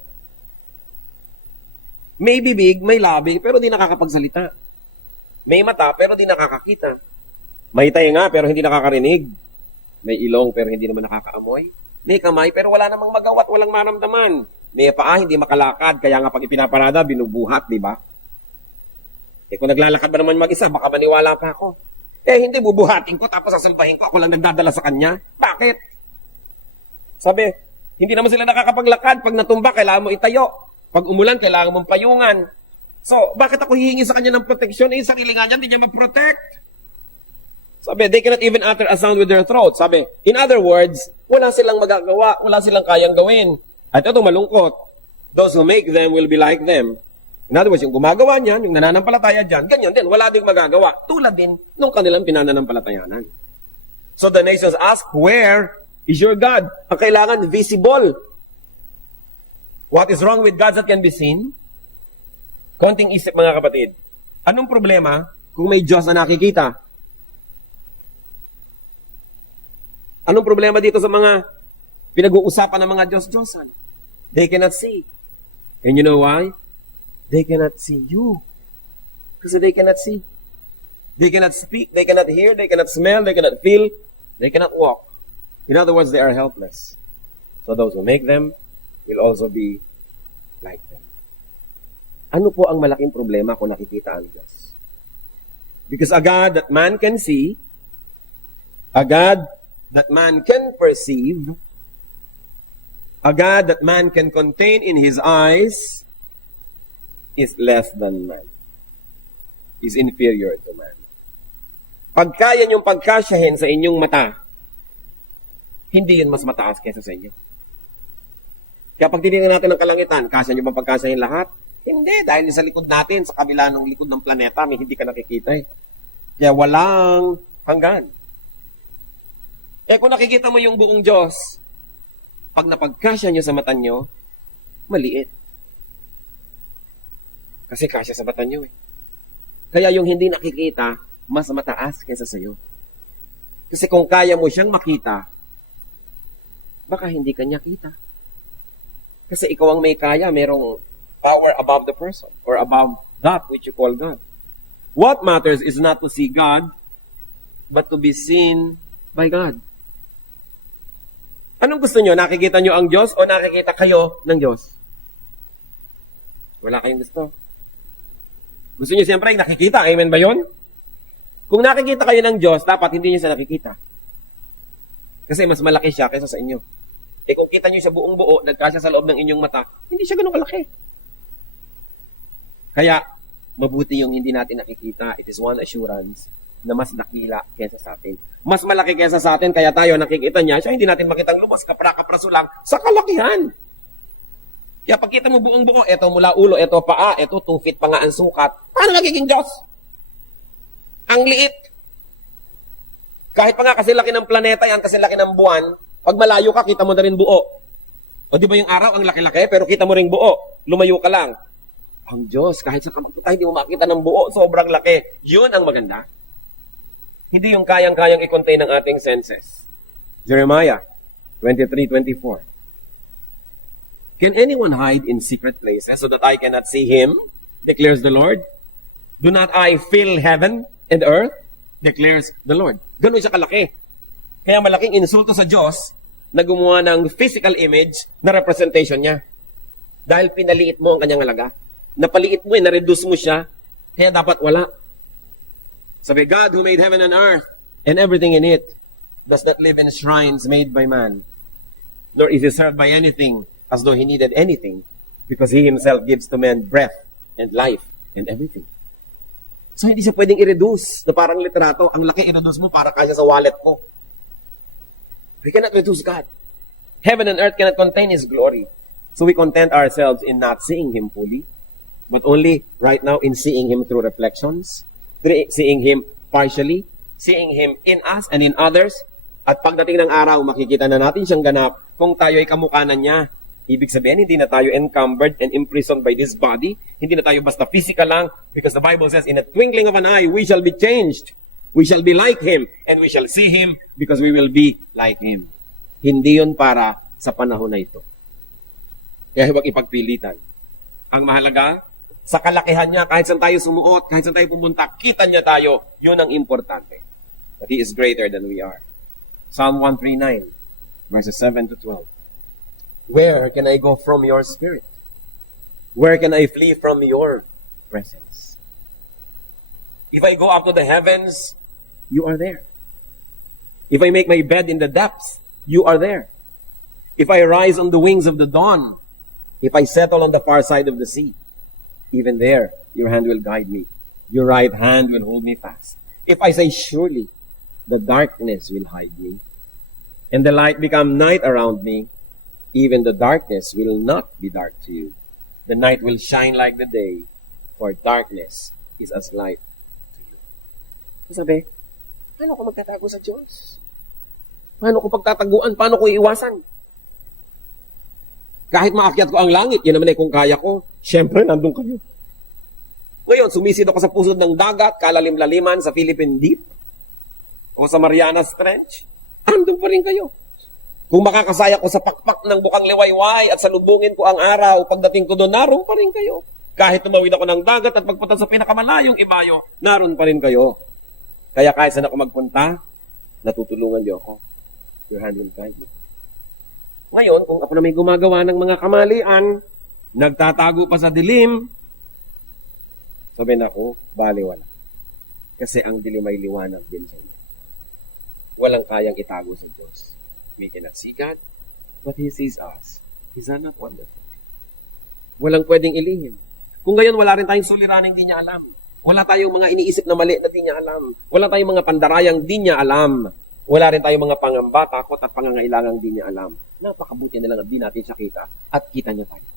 May bibig, may labi, pero di nakakapagsalita. May mata, pero di nakakakita. May tainga, pero hindi nakakarinig. May ilong, pero hindi naman nakakaamoy. May kamay, pero wala namang magawa at walang maramdaman. May paa, hindi makalakad, kaya nga pag ipinaparada, binubuhat, di ba? Kung naglalakad ba naman mag-isa, baka maniwala pa ako. Hindi, bubuhatin ko, tapos sasambahin ko, ako lang nagdadala sa kanya. Bakit? Sabi, hindi naman sila nakakapaglakad. Pag natumba, kailangan mo itayo. Pag umulan, kailangan mong payungan. So, bakit ako hihingi sa kanya ng proteksyon? Sarili nga niya, hindi niya ma-protect. Sabi, they cannot even utter a sound with their throat. Sabi, in other words, wala silang magagawa, wala silang kayang gawin. At ito malungkot. Those who make them will be like them. In other words, yung gumagawa niyan, yung nananampalataya dyan, ganyan din, wala ding magagawa. Tulad din nung kanilang pinananampalatayanan. So the nations ask, where is your God? Ang kailangan, visible. What is wrong with gods that can be seen? Konting isip mga kapatid. Anong problema kung may Diyos na nakikita? Anong problema dito sa mga pinag-uusapan ng mga Diyos-Diyosan? They cannot see. And you know why? They cannot see you. Because they cannot see. They cannot speak, they cannot hear, they cannot smell, they cannot feel, they cannot walk. In other words, they are helpless. So those who make them will also be like them. Ano po ang malaking problema kung nakikita ang Diyos? Because a God that man can see, a God that man can perceive, a God that man can contain in His eyes, is less than man. Is inferior to man. Pag kaya niyong pagkasyahin sa inyong mata, hindi yun mas mataas kaysa sa inyo. Kaya pag tinignan natin ang kalangitan, kasya niyo ba pagkasyahin lahat? Hindi, dahil sa likod natin, sa kabila ng likod ng planeta, may hindi ka nakikita eh. Kaya walang hanggan. Kung nakikita mo yung buong Diyos, pag napagkasya niyo sa mata niyo, maliit. Kasi kasya sa mata niyo eh. Kaya yung hindi nakikita, mas mataas kaysa sa iyo. Kasi kung kaya mo siyang makita, baka hindi kanya kita. Kasi ikaw ang may kaya, merong power above the person or above that which you call God. What matters is not to see God, but to be seen by God. Anong gusto nyo? Nakikita nyo ang Diyos o nakikita kayo ng Diyos? Wala kayong gusto. Gusto nyo siyempre nakikita. Amen ba yun? Kung nakikita kayo ng Diyos, dapat hindi nyo siya nakikita. Kasi mas malaki siya kaysa sa inyo. Kung kita nyo siya buong buo, nagkasya sa loob ng inyong mata, hindi siya ganun kalaki. Kaya, mabuti yung hindi natin nakikita. It is one assurance na mas dakila kaysa sa atin. Mas malaki kaysa sa atin, kaya tayo nakikita niya, siya hindi natin makitang lumos, kapra-kapraso lang, sa kalakihan. Kaya pagkita mo buong buo, eto mula ulo, eto paa, eto 2 feet pa nga ang sukat, paano nagiging Diyos? Ang liit. Kahit pa nga kasi laki ng planeta yan, kasi laki ng buwan, pag malayo ka, kita mo na rin buo. O di ba yung araw, ang laki-laki, pero kita mo rin buo. Lumayo ka lang. Ang Diyos, kahit sa kamagputay, hindi mo makita ng buo, sobrang laki. Yun ang maganda. Hindi yung kayang-kayang i-contain ng ating senses. Jeremiah 23:24. Can anyone hide in secret places so that I cannot see him? Declares the Lord. Do not I fill heaven and earth? Declares the Lord. Ganun siya kalaki. Kaya malaking insulto sa Diyos na gumawa ng physical image na representation niya. Dahil pinaliit mo ang kanyang halaga. Napaliit mo na-reduce mo siya, kaya dapat wala. Sabi, God who made heaven and earth and everything in it does not live in shrines made by man, nor is he served by anything as though he needed anything, because he himself gives to men breath and life and everything. So hindi siya pwedeng i-reduce na parang literato. Ang laki i-reduce mo para kaya sa wallet mo. We cannot reduce God. Heaven and earth cannot contain His glory. So we content ourselves in not seeing Him fully, but only right now in seeing Him through reflections, seeing Him partially, seeing Him in us and in others. At pagdating ng araw, makikita na natin siyang ganap kung tayo ay kamukha na niya. Ibig sabihin, hindi na tayo encumbered and imprisoned by this body. Hindi na tayo basta physical lang, because the Bible says, in a twinkling of an eye, we shall be changed. We shall be like Him, and we shall see Him because we will be like Him. Hindi yun para sa panahon na ito. Kaya huwag ipagpilitan. Ang mahalaga, sa kalakihan niya, kahit saan tayo sumuot, kahit saan tayo pumunta, kita niya tayo, yun ang importante. That He is greater than we are. Psalm 139, verses 7 to 12. Where can I go from your spirit? Where can I flee from your presence? If I go up to the heavens, you are there. If I make my bed in the depths, you are there. If I rise on the wings of the dawn, if I settle on the far side of the sea, even there, your hand will guide me. Your right hand will hold me fast. If I say, surely, the darkness will hide me, and the light become night around me, even the darkness will not be dark to you. The night will shine like the day, for darkness is as light to you. Sabi, paano ko magtatago sa Diyos? Paano ko pagtataguan? Paano ko iiwasan? Kahit maakyat ko ang langit, yan naman ay kung kaya ko, syempre, nandun kayo. Ngayon, sumisid ako sa pusod ng dagat, kalalim-laliman sa Philippine Deep, o sa Marianas Trench, andun pa rin kayo. Kung makakasaya ko sa pakpak ng bukang liwayway at salubungin ko ang araw, pagdating ko doon, naroon pa rin kayo. Kahit tumawid ako ng dagat at pagpunta sa pinakamalayong ibayo, naroon pa rin kayo. Kaya kahit saan ako magpunta, natutulungan niyo ako. Your hand will guide me. Ngayon, kung ako na may gumagawa ng mga kamalian, nagtatago pa sa dilim, sabihin ako, baliwala. Kasi ang dilim ay liwanag din sa inyo. Walang kayang itago sa Diyos. We cannot see God, but He sees us. Is that not wonderful? Walang pwedeng ilihim. Kung gayon, wala rin tayong suliraning di niya alam. Wala tayong mga iniisip na mali na di niya alam. Wala tayong mga pandarayang di niya alam. Wala rin tayong mga pangamba, takot at pangangailangang di niya alam. Napakabuti na lang di natin siya kita at kita niya tayo.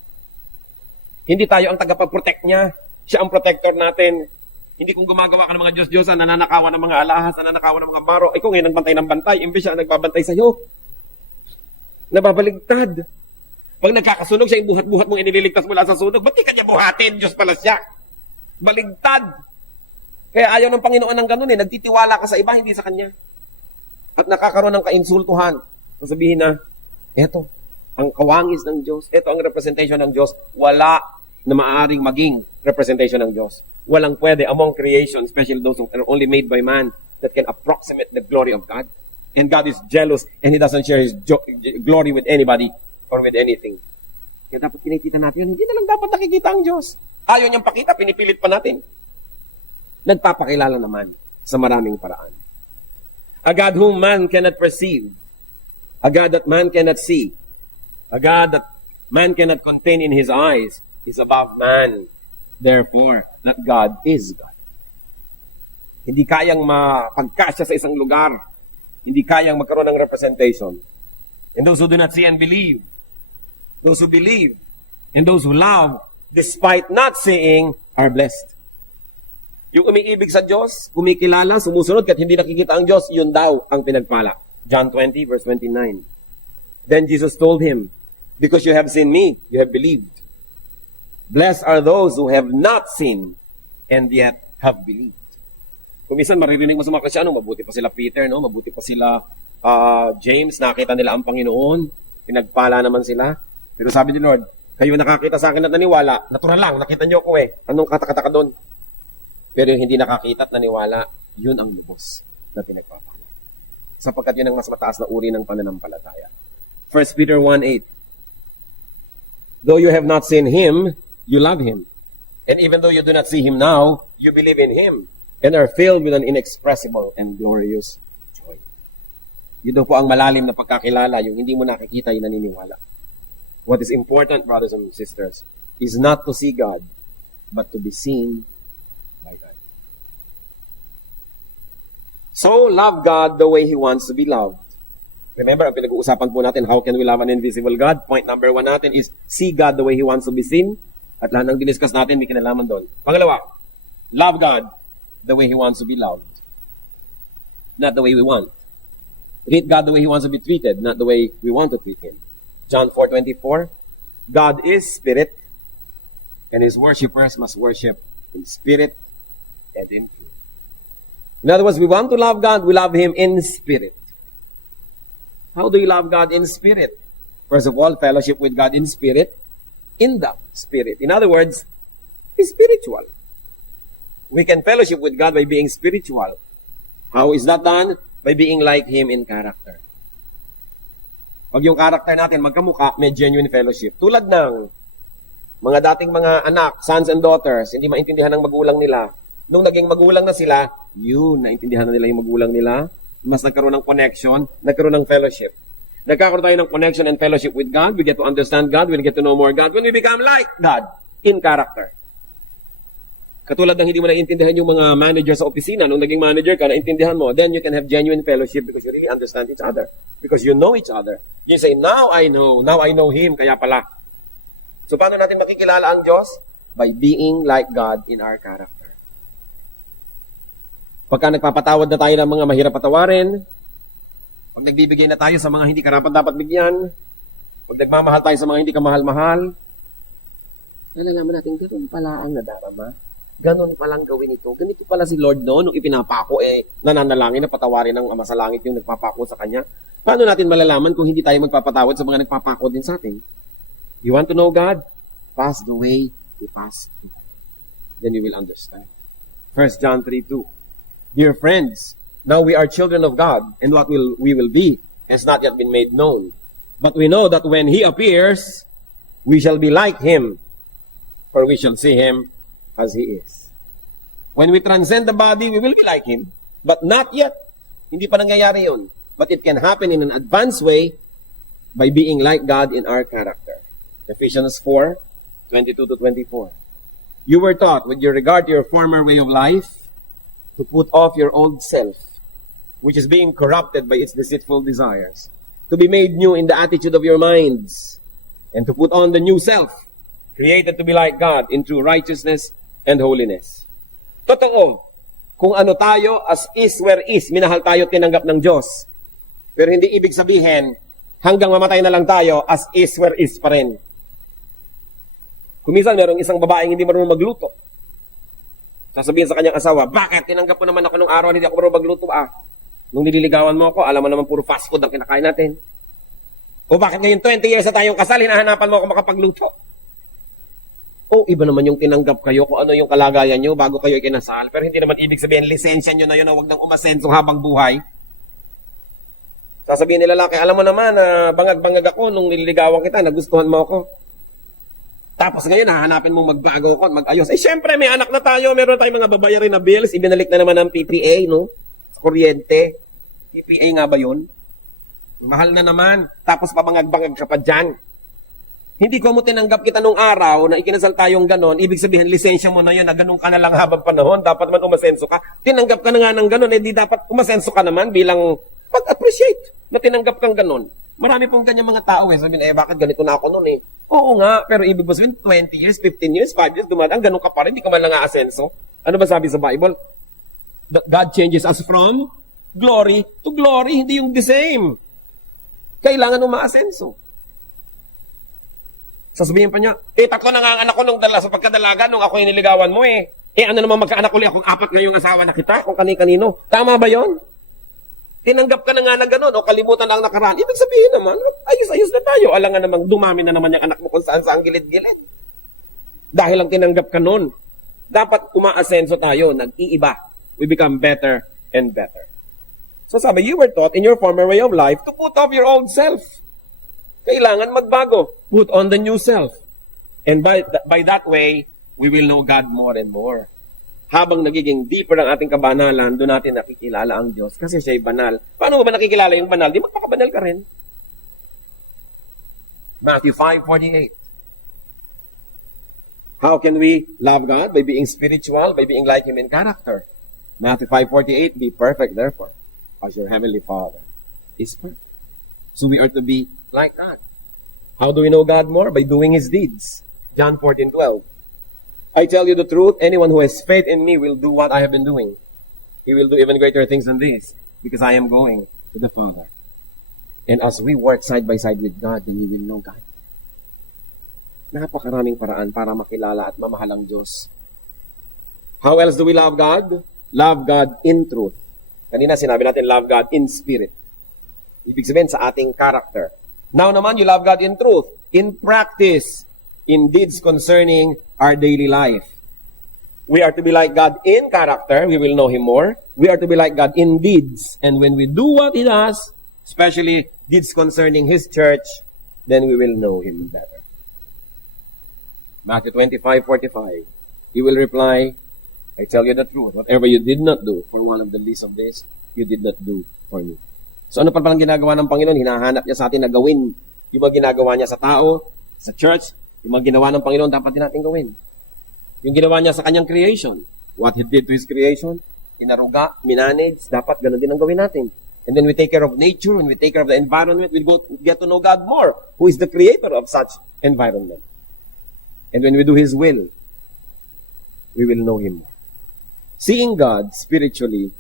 Hindi tayo ang tagapag-protect niya. Siya ang protector natin. Hindi kung gumagawa ka ng mga Diyos-Diyosan, nananakawan ng mga alahas, nananakawan ng mga baro, ikaw ngayon nagbantay ng bantay, imbes siya ang nagbabantay sa'yo. Nababaligtad. Pag nagkakasunog, siya yung buhat-buhat mong inililigtas mula sa sunog, ba't di ka niya buhatin? Diyos pala siya. Baligtad. Kaya ayaw ng Panginoon ng ganun nagtitiwala ka sa iba, hindi sa Kanya. At nakakaroon ng kainsultuhan. Sabihin na, eto, ang kawangis ng Diyos, eto ang representation ng Diyos, wala na maaaring maging representation ng Diyos. Walang pwede among creation, especially those who are only made by man, that can approximate the glory of God. And God is jealous and He doesn't share His glory with anybody or with anything. Kaya dapat kinikita natin yun. Hindi na lang dapat nakikita ang Diyos. Ayaw niyang pakita, pinipilit pa natin. Nagpapakilala naman sa maraming paraan. A God whom man cannot perceive. A God that man cannot see. A God that man cannot contain in His eyes is above man. Therefore, that God is God. Hindi kayang mapagkasya sa isang lugar. Hindi kayang magkaroon ng representation. And those who do not see and believe, those who believe, and those who love, despite not seeing, are blessed. Yung umiibig sa Diyos, kumikilala, sumusunod, kahit hindi nakikita ang Diyos, yun daw ang pinagpala. John 20, verse 29. Then Jesus told him, because you have seen me, you have believed. Blessed are those who have not seen and yet have believed. Kung minsan maririnig mo sa mga Kristyano, mabuti pa sila Peter, no? Mabuti pa sila James, nakita nila ang Panginoon, pinagpala naman sila. Pero sabi ni Lord, kayo nakakita sa akin at naniwala, natural lang, nakita niyo ako eh. Anong katakataka doon? Pero yung hindi nakakita at naniwala, yun ang lubos na pinagpapala. Sapagkat yun ang mas mataas na uri ng pananampalataya. 1 Peter 1:8. Though you have not seen Him, you love Him. And even though you do not see Him now, you believe in Him and are filled with an inexpressible and glorious joy. Yun daw po ang malalim na pagkakilala, yung hindi mo nakikita, yung naniniwala. What is important, brothers and sisters, is not to see God, but to be seen by God. So, love God the way He wants to be loved. Remember, ang pinag-uusapan po natin, how can we love an invisible God? Point number 1 natin is, see God the way He wants to be seen. At lahat ng diniscuss natin, may kinalaman doon. Pangalawa, love God the way He wants to be loved. Not the way we want. Treat God the way He wants to be treated, not the way we want to treat Him. John 4:24, God is spirit, and His worshippers must worship in spirit and in truth. In other words, we want to love God, we love Him in spirit. How do you love God in spirit? First of all, fellowship with God in spirit, in the spirit. In other words, be spiritual. We can fellowship with God by being spiritual. How is that done? By being like Him in character. Pag yung character natin magkamukha, may genuine fellowship. Tulad ng mga dating mga anak, sons and daughters, hindi maintindihan ng magulang nila. Nung naging magulang na sila, yun, naintindihan na nila yung magulang nila. Mas nagkaroon ng connection, nagkaroon ng fellowship. Nagkakaroon tayo ng connection and fellowship with God. We get to understand God. We get to know more God. When we become like God in character. Katulad ng hindi mo naiintindihan yung mga manager sa opisina. Nung naging manager ka, naintindihan mo. Then you can have genuine fellowship because you really understand each other. Because you know each other. You say, now I know Him, kaya pala. So paano natin makikilala ang Diyos? By being like God in our character. Pagka nagpapatawad na tayo ng mga mahirap patawarin, pag nagbibigay na tayo sa mga hindi karapat-dapat bigyan, pag nagmamahal tayo sa mga hindi kamahal-mahal, nalalaman natin, ganoon pala ang nadarama. Ganon palang gawin ito. Ganito pala si Lord noon, nung ipinapako, nananalangin na patawarin ng Ama sa Langit yung nagpapako sa Kanya. Paano natin malalaman kung hindi tayo magpapatawad sa mga nagpapako din sa atin? You want to know God? Pass the way He passed through. Then you will understand. 1 John 3:2. Dear friends, now we are children of God, and what we will be has not yet been made known. But we know that when He appears, we shall be like Him, for we shall see Him as He is. When we transcend the body, we will be like Him. But not yet. Hindi pa nangyayari yun. But it can happen in an advanced way by being like God in our character. Ephesians 4:22-24. You were taught, with your regard to your former way of life, to put off your old self, which is being corrupted by its deceitful desires, to be made new in the attitude of your minds, and to put on the new self, created to be like God in true righteousness and holiness. Totoo, kung ano tayo, as is where is, minahal tayo, tinanggap ng Diyos. Pero hindi ibig sabihin, hanggang mamatay na lang tayo, as is where is pa rin. Kung minsan, merong isang babaeng hindi marunong magluto. Sasabihin sa kanyang asawa, bakit? Tinanggap ko naman ako nung araw, hindi ako marunong magluto. Nung nililigawan mo ako, alam mo naman puro fast food ang kinakain natin. O bakit ngayon 20 years na tayong kasal, hinahanapan mo ako makapagluto? O iba naman yung tinanggap kayo kung ano yung kalagayan nyo bago kayo ikinasal. Pero hindi naman ibig sabihin, lisensya nyo na yun na huwag nang umasenso habang buhay. Sasabihin nila lalaki, alam mo naman, bangag-bangag ako nung nililigawan kita, nagustuhan mo ako. Tapos ngayon, hahanapin mong magbago ako at mag-ayos. Syempre, may anak na tayo, meron tayong mga babayarin na bills, ibinalik na naman ng PPA, no? Sa kuryente. PPA nga ba yun? Mahal na naman. Tapos pabangag-bangag ka pa dyan. Hindi ko mo tinanggap kita nung araw na ikinasal tayong ganon, ibig sabihin, lisensya mo na yun, na ganon ka na lang habang panahon, dapat man umasenso ka. Tinanggap ka na nga ng ganon, di dapat umasenso ka naman bilang pag-appreciate na tinanggap kang ganon. Marami pong ganyan mga tao sabihin, bakit ganito na ako noon Oo nga, pero ibig sabihin, 20 years, 15 years, 5 years, dumadaan, ganon ka pa rin, hindi ka man lang aasenso. Ano ba sabi sa Bible? That God changes us from glory to glory. Hindi yung the same. Kailangan umaasenso. Sasabihin pa niya, tatlo na nga ang anak ko nung sa pagkadalaga nung ako yung niligawan mo eh. Ano naman magkaanak ulit akong 4 ngayong asawa na kita, kung kani-kanino. Tama ba yon? Tinanggap ka na nga na gano'n o kalimutan lang nakaraan. Ibig sabihin naman, ayos-ayos na tayo. Alangan namang dumami na naman yung anak mo kung saan-saan gilid-gilid. Dahil lang tinanggap ka noon. Dapat umaasenso tayo, nag-iiba. We become better and better. So sabi, you were taught in your former way of life to put off your old self. Kailangan magbago. Put on the new self. And by that way, we will know God more and more. Habang nagiging deeper ang ating kabanalan, doon natin nakikilala ang Diyos kasi siya'y banal. Paano mo ba nakikilala yung banal? Di magpakabanal ka rin. Matthew 5:48. How can we love God? By being spiritual, by being like Him in character. Matthew 5:48, be perfect therefore, as your heavenly Father is perfect. So we are to be like God. How do we know God more? By doing His deeds. John 14:12. I tell you the truth, anyone who has faith in me will do what I have been doing. He will do even greater things than this, because I am going to the Father. And as we work side by side with God, then we will know God. Napakaraming paraan para makilala at mamahal ang Diyos. How else do we love God? Love God in truth. Kanina sinabi natin, love God in spirit. Ibig sabihin sa ating character. Now naman, you love God in truth, in practice, in deeds concerning our daily life. We are to be like God in character, we will know Him more. We are to be like God in deeds. And when we do what He does, especially deeds concerning His church, then we will know Him better. Matthew 25:45. He will reply, I tell you the truth, whatever you did not do for one of the least of this, you did not do for me. So ano pa palang ginagawa ng Panginoon? Hinahanap niya sa atin na gawin yung mga ginagawa niya sa tao, sa church, yung mga ginawa ng Panginoon, dapat din natin gawin. Yung ginawa niya sa kanyang creation, what He did to His creation, inaruga, minanage, dapat ganun din ang gawin natin. And then we take care of nature, when we take care of the environment, we get to know God more, who is the creator of such environment. And when we do His will, we will know Him more. Seeing God spiritually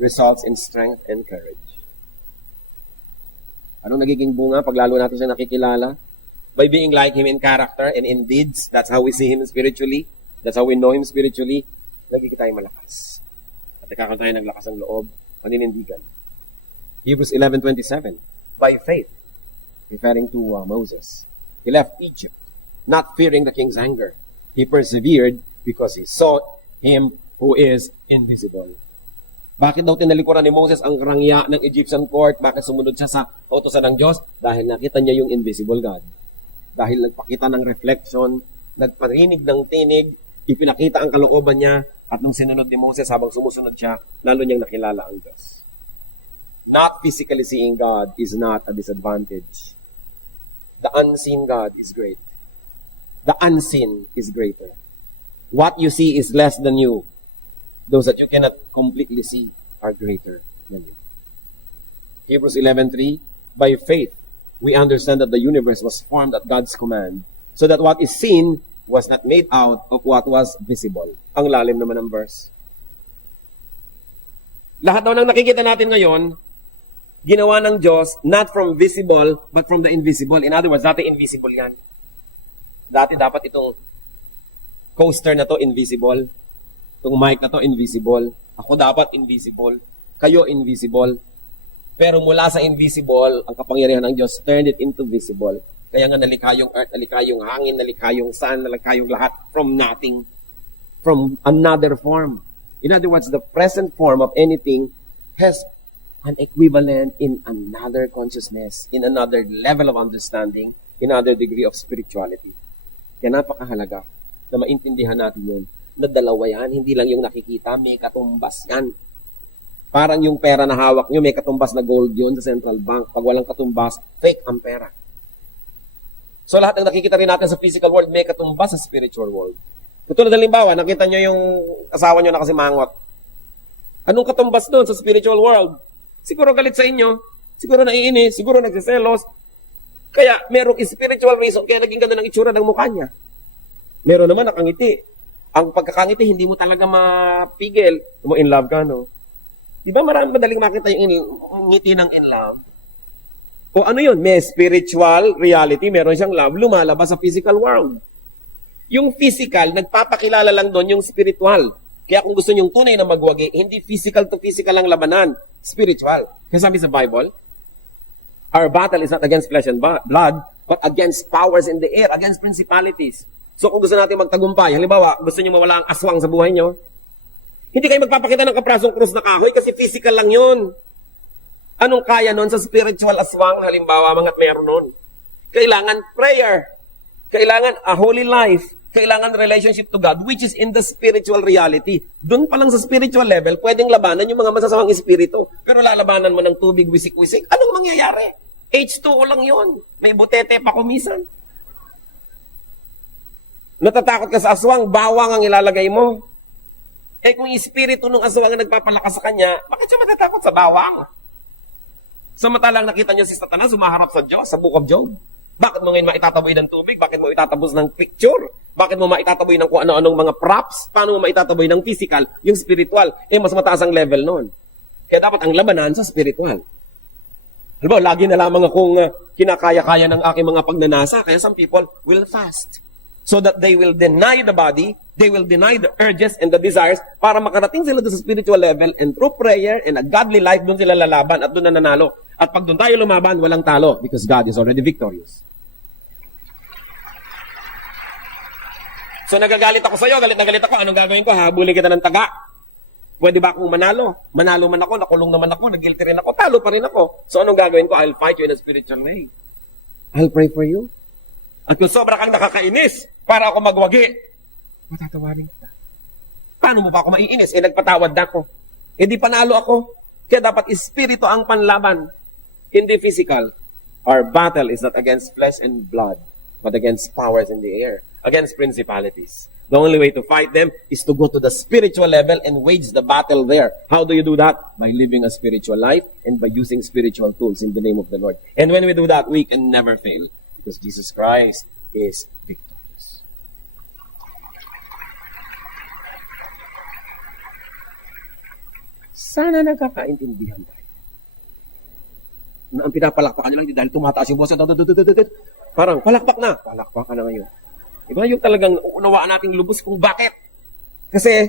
results in strength and courage. Anong nagiging bunga pag lalo natin siya nakikilala? By being like Him in character and in deeds, that's how we see Him spiritually. That's how we know Him spiritually. Nagiging tayo malakas. At nagkakaroon tayo ng lakas ng loob, paninindigan. Hebrews 11:27. By faith, referring to Moses, he left Egypt, not fearing the king's anger. He persevered because he sought Him who is invisible. Bakit daw tinalikuran ni Moses ang karangya ng Egyptian court? Bakit sumunod siya sa kautusan ng Diyos? Dahil nakita niya yung invisible God. Dahil nagpakita ng reflection, nagparinig ng tinig, ipinakita ang kalooban niya, at nung sinunod ni Moses habang sumusunod siya, lalo niyang nakilala ang Diyos. Not physically seeing God is not a disadvantage. The unseen God is great. The unseen is greater. What you see is less than you. Those that you cannot completely see are greater than you. Hebrews 11:3, by faith, we understand that the universe was formed at God's command, so that what is seen was not made out of what was visible. Ang lalim naman ng verse. Lahat daw ng nakikita natin ngayon, ginawa ng Diyos not from visible, but from the invisible. In other words, dati invisible yan. Dati dapat itong coaster na to invisible. Itong mic na to invisible. Ako dapat invisible. Kayo invisible. Pero mula sa invisible, ang kapangyarihan ng Diyos turned it into visible. Kaya nga nalikha yung earth, nalikha yung hangin, nalikha yung sun, nalikha yung lahat from nothing. From another form. In other words, the present form of anything has an equivalent in another consciousness, in another level of understanding, in another degree of spirituality. Kaya napakahalaga na maintindihan natin yun, na dalawa yan, hindi lang yung nakikita, may katumbas yan. Parang yung pera na hawak nyo, may katumbas na gold yun sa central bank. Pag walang katumbas, fake ang pera. So lahat ng nakikita rin natin sa physical world, may katumbas sa spiritual world. Katulad ng limbawa, nakita nyo yung asawa nyo na kasi mangot. Anong katumbas doon sa spiritual world? Siguro galit sa inyo, siguro naiinis, siguro nagsiselos. Kaya merong spiritual reason kaya naging ganda ng itsura ng mukha niya. Meron naman nakangiti. Ang pagkakangiti, hindi mo talaga mapigil. Mo in love ka, no? Di ba madaling makita yung ngiti ng in love? O ano yun? May spiritual reality, meron siyang love, lumalabas sa physical world. Yung physical, nagpapakilala lang doon yung spiritual. Kaya kung gusto nyong tunay na magwagi, hindi physical to physical ang labanan. Spiritual. Kasi sabi sa Bible, our battle is not against flesh and blood, but against powers in the air, against principalities. So kung gusto natin magtagumpay, halimbawa, gusto nyo mawala ang aswang sa buhay nyo, hindi kayo magpapakita ng kaprasong krus na kahoy kasi physical lang yun. Anong kaya nun sa spiritual aswang, halimbawa, mga meron nun? Kailangan prayer. Kailangan a holy life. Kailangan relationship to God, which is in the spiritual reality. Doon pa lang sa spiritual level, pwedeng labanan yung mga masasamang espiritu. Pero lalabanan mo ng tubig, wisik-wisik, anong mangyayari? H2O lang yun. May butete pa kumisan. Natatakot ka sa aswang, bawang ang ilalagay mo. Eh kung espiritu ng aswang ang nagpapalakas sa kanya, bakit siya matatakot sa bawang? Samantalang nakita niyo si Satanas sumaharap sa Diyos, sa Book of Job. Bakit mo ngayon maitataboy ng tubig? Bakit mo itatapos ng picture? Bakit mo maitataboy ng kung ano-anong mga props? Paano mo maitataboy ng physical? Yung spiritual, mas mataas ang level nun. Kaya dapat ang labanan sa spiritual. Halimbawa, lagi na lamang akong kinakaya-kaya ng aking mga pagnanasa, kaya some people will fast. So that they will deny the body, they will deny the urges and the desires para makarating sila doon sa spiritual level, and through prayer and a godly life, doon sila lalaban at doon na nanalo. At pag doon tayo lumaban, walang talo because God is already victorious. So nagagalit ako sa iyo, galit na galit ako, anong gagawin ko? Habulin kita ng taga. Pwede ba akong manalo? Manalo man ako, nakulong naman ako, nag-guilty rin ako, talo pa rin ako. So anong gagawin ko? I'll fight you in a spiritual way. I'll pray for you. At kung sobra kang nakakainis para ako magwagi, matatawarin kita. Paano mo pa ako maiinis? Nagpatawad na ako. Di panalo ako. Kaya dapat espiritu ang panlaban. Hindi physical. Our battle is not against flesh and blood, but against powers in the air, against principalities. The only way to fight them is to go to the spiritual level and wage the battle there. How do you do that? By living a spiritual life and by using spiritual tools in the name of the Lord. And when we do that, we can never fail. Because Jesus Christ is victorious. Sana nagkakaintindihan tayo. Na ang pinapalakpakan nyo lang, dahil tumataas yung boses, parang palakpak na. Palakpak ka na ngayon. Diba yung talagang unawaan nating lubos kung bakit? Kasi,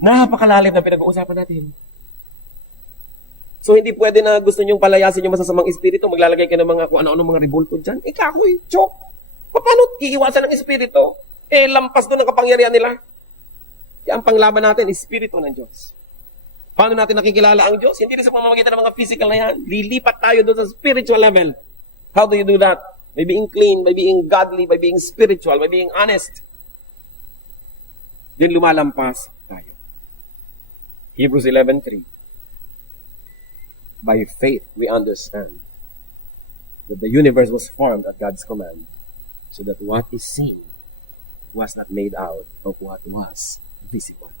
napakalalim na pinag-uusapan natin. So, hindi pwede na gusto nyong palayasin yung masasamang espiritu, maglalagay ka ng mga kung ano-ano mga revolto dyan. Kakoy, chok. Paano iiwasan ng espiritu? Lampas doon ang kapangyarihan nila. Kaya ang panglaban natin, espiritu ng Diyos. Paano natin nakikilala ang Diyos? Hindi rin sa pamamagitan ng mga physical na yan. Lilipat tayo doon sa spiritual level. How do you do that? By being clean, by being godly, by being spiritual, by being honest. Then lumalampas tayo. Hebrews 11:3. By faith, we understand that the universe was formed at God's command, so that what is seen was not made out of what was visible.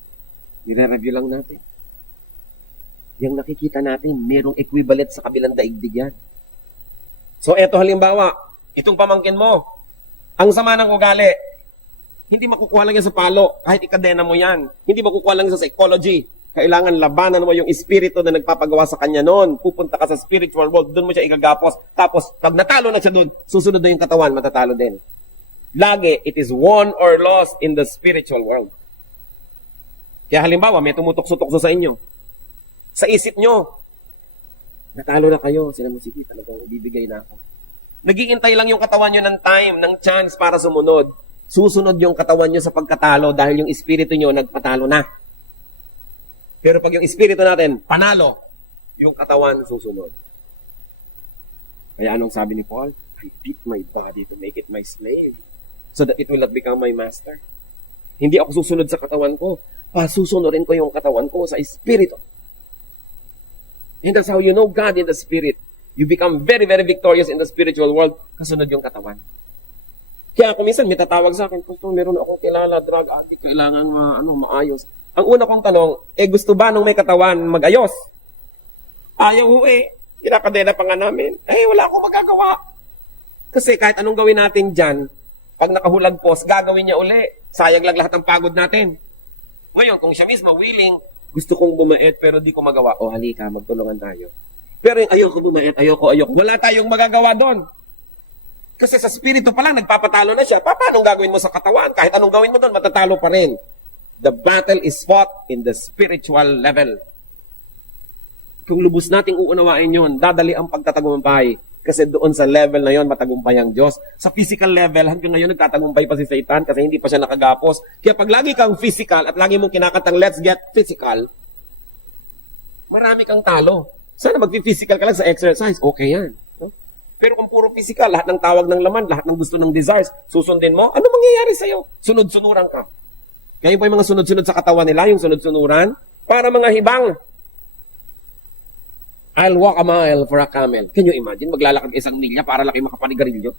Nire-review lang natin. Yung nakikita natin, merong equivalent sa kabilang daigdig yan. So, eto halimbawa, itong pamangkin mo, ang sama ng ugali, hindi makukuha lang yan sa palo, kahit ikadena mo yan. Hindi makukuha lang sa psychology. Kailangan labanan mo yung espiritu na nagpapagawa sa kanya noon. Pupunta ka sa spiritual world, doon mo siya igagapos. Tapos, pag natalo na siya doon, susunod na yung katawan, matatalo din. Lagi, it is won or lost in the spiritual world. Kaya halimbawa, may tumutukso-tukso sa inyo. Sa isip nyo, natalo na kayo. Sila mo, sige, talagang ibibigay na ako. Nagiintay lang yung katawan nyo ng time, ng chance para sumunod. Susunod yung katawan nyo sa pagkatalo dahil yung espiritu nyo nagpatalo na. Pero pag yung espiritu natin, panalo, yung katawan susunod. Kaya anong sabi ni Paul? I beat my body to make it my slave, so that it will not become my master. Hindi ako susunod sa katawan ko, pasusunurin ko yung katawan ko sa espiritu. And that's how you know God in the spirit. You become very, very victorious in the spiritual world, kasunod yung katawan. Kaya kung minsan may tatawag sa akin, Pastor, meron akong kilala, drug addict, kailangan maayos. Ang una kong tanong, gusto ba nung may katawan mag-ayos? Ayaw ho kinakadena pa nga namin. Wala akong magagawa. Kasi kahit anong gawin natin dyan, pag nakahulagpos, gagawin niya uli. Sayang lang lahat ng pagod natin. Ngayon, kung siya mismo willing, gusto kong bumait pero di ko magawa. O halika, magtulungan tayo. Pero yung ayoko bumait, ayoko. Wala tayong magagawa doon. Kasi sa spirito pa lang, nagpapatalo na siya. Paano gagawin mo sa katawan? Kahit anong gawin mo doon, matatalo pa rin. The battle is fought in the spiritual level. Kung lubos nating uunawain yun, dadali ang pagtatagumpay. Kasi doon sa level na yon, matagumpay ang Diyos. Sa physical level, hanggang ngayon nagtatagumpay pa si Satan kasi hindi pa siya nakagapos. Kaya pag lagi kang physical at lagi mong kinakatang let's get physical, marami kang talo. Sana mag-physical ka lang sa exercise, okay yan. No? Pero kung puro physical, lahat ng tawag ng laman, lahat ng gusto ng desires, susundin mo, ano mangyayari sa'yo? Sunod-sunuran ka. Kaya po yung mga sunod-sunod sa katawan nila, yung sunod-sunuran, para mga hibang. I'll walk a mile for a camel. Can you imagine? Maglalakad 1 milya para laki makapanigarilyo?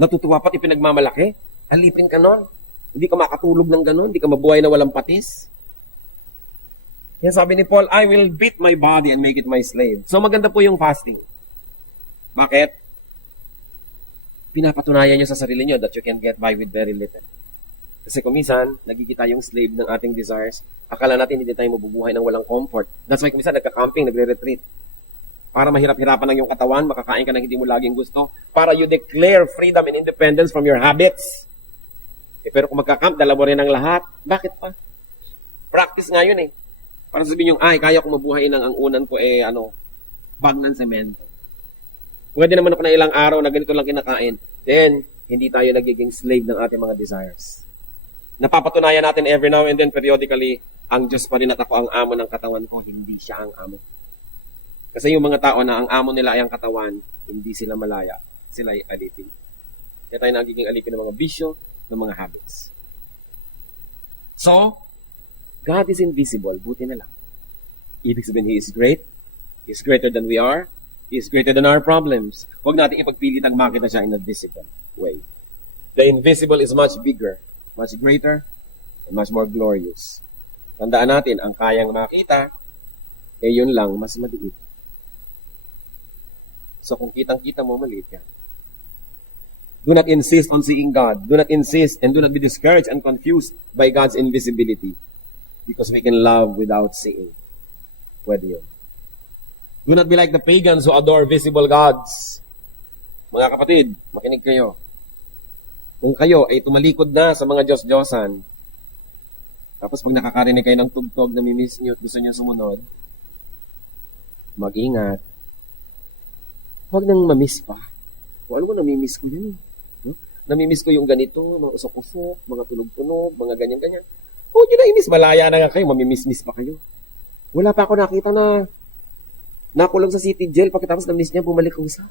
Natutuwa pa't ipinagmamalaki? Alipin ka nun. Hindi ka makatulog ng ganun. Hindi ka mabuhay na walang patis. Yan sabi ni Paul, I will beat my body and make it my slave. So maganda po yung fasting. Bakit? Pinapatunayan nyo sa sarili nyo that you can get by with very little. Kasi kung minsan, nagigita yung slave ng ating desires, akala natin hindi tayo mabubuhay ng walang comfort. That's why kung minsan nagka-camping, nagre-retreat. Para mahirap-hirapan ng yung katawan, makakain ka ng hindi mo laging gusto. Para you declare freedom and independence from your habits. Pero kung magka-camp, dala mo rin ang lahat. Bakit pa? Practice nga yun eh. Para sabihin yung, kaya ko mabuhay ng ang unan ko bag ng semento. Pwede naman ako na ilang araw na ganito lang kinakain. Then, hindi tayo nagiging slave ng ating mga desires. Napapatunayan natin every now and then, periodically, ang Diyos pa rin at ako ang amo ng katawan ko, hindi siya ang amo. Kasi yung mga tao na ang amo nila ay ang katawan, hindi sila malaya. Sila ay alipin. Kaya tayo nagiging alipin ng mga bisyo, ng mga habits. So, God is invisible. Buti na lang. Ibig sabihin, He is great. He is greater than we are. He is greater than our problems. Huwag natin ipagpilit ang makita siya in a visible way. The invisible is much bigger, much greater, and much more glorious. Tandaan natin, ang kayang makita, yun lang, mas maliit. So kung kitang-kita mo, maliit yan. Do not insist on seeing God. Do not insist and do not be discouraged and confused by God's invisibility. Because we can love without seeing. Pwede yun. Do not be like the pagans who adore visible gods. Mga kapatid, makinig kayo. Kung kayo ay tumalikod na sa mga Diyos-Diyosan, tapos pag nakakarinig kayo ng tugtog na mimiss nyo at gusto nyo sumunod, mag-ingat. Huwag nang mamiss pa. Kung ano mo, namimiss ko yun. No? Namimiss ko yung ganito, mga usok-usok, mga tunog-tunog, mga ganyan-ganyan. Huwag nyo na imiss. Malaya na nga kayo, mamimiss-miss pa kayo. Wala pa ako nakita na nakulong sa city jail, pagkatapos na-miss niya, bumalik usa.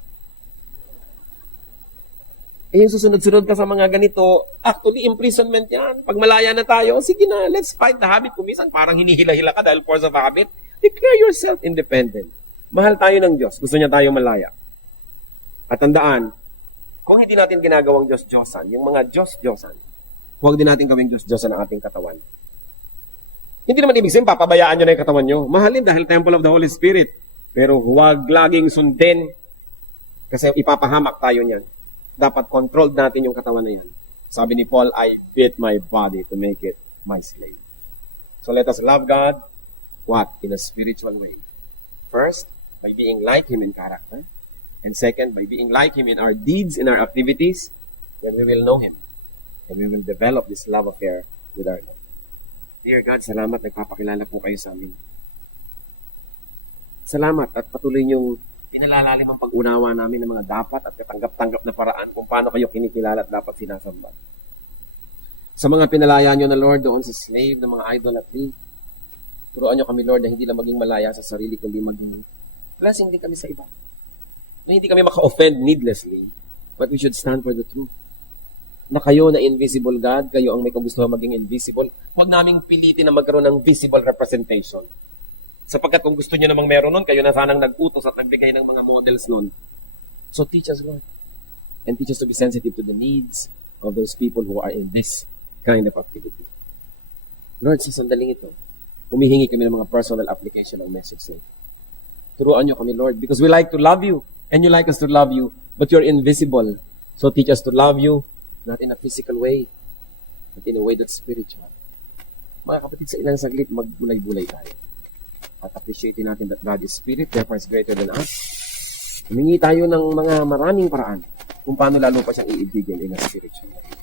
Yung susunod-sunod ka sa mga ganito, actually, imprisonment yan. Pag malaya na tayo, sige na, let's fight the habit. Kung minsan, parang hinihila-hila ka dahil force of habit. Declare yourself independent. Mahal tayo ng Diyos. Gusto niya tayo malaya. At tandaan, kung hindi natin ginagawang Diyos-Diyosan, yung mga Diyos-Diyosan, huwag din natin gawing Diyos-Diyosan ang ating katawan. Hindi naman ibig sabihin, papabayaan nyo na yung katawan nyo. Mahalin dahil temple of the Holy Spirit. Pero huwag laging sundin kasi ipapahamak tayo niyan. Dapat controlled natin yung katawan na yan. Sabi ni Paul, I beat my body to make it my slave. So let us love God, what? In a spiritual way. First, by being like Him in character. And second, by being like Him in our deeds, in our activities, then we will know Him. And we will develop this love affair with our Lord. Dear God, salamat, nagpapakilala po kayo sa amin. Salamat at patuloy niyong pinalalalim ang pag-unawa namin ng mga dapat at katanggap-tanggap na paraan kung paano kayo kinikilala at dapat sinasamba. Sa mga pinalaya niyo na Lord doon sa slave ng mga idolatry, turuan niyo kami Lord na hindi lang maging malaya sa sarili kundi maging blessing din kami sa iba. Na hindi kami maka-offend needlessly, but we should stand for the truth. Na kayo na invisible God, kayo ang may kagustuhan maging invisible, huwag naming pilitin na magkaroon ng visible representation. Sapagkat kung gusto nyo namang meron nun, kayo na sanang nag-utos at nagbigay ng mga models nun. So teach us, Lord. And teach us to be sensitive to the needs of those people who are in this kind of activity. Lord, sa sandaling ito, humihingi kami ng mga personal application ng message na ito. Turuan nyo kami, Lord, because we like to love you, and you like us to love you, but you're invisible. So teach us to love you, not in a physical way, but in a way that's spiritual. Mga kapatid, sa ilang saglit, magbulay-bulay tayo. At appreciating natin that God is Spirit, therefore is greater than us. Humingi tayo ng mga maraming paraan kung paano lalo pa siyang iibigin in a spiritual way.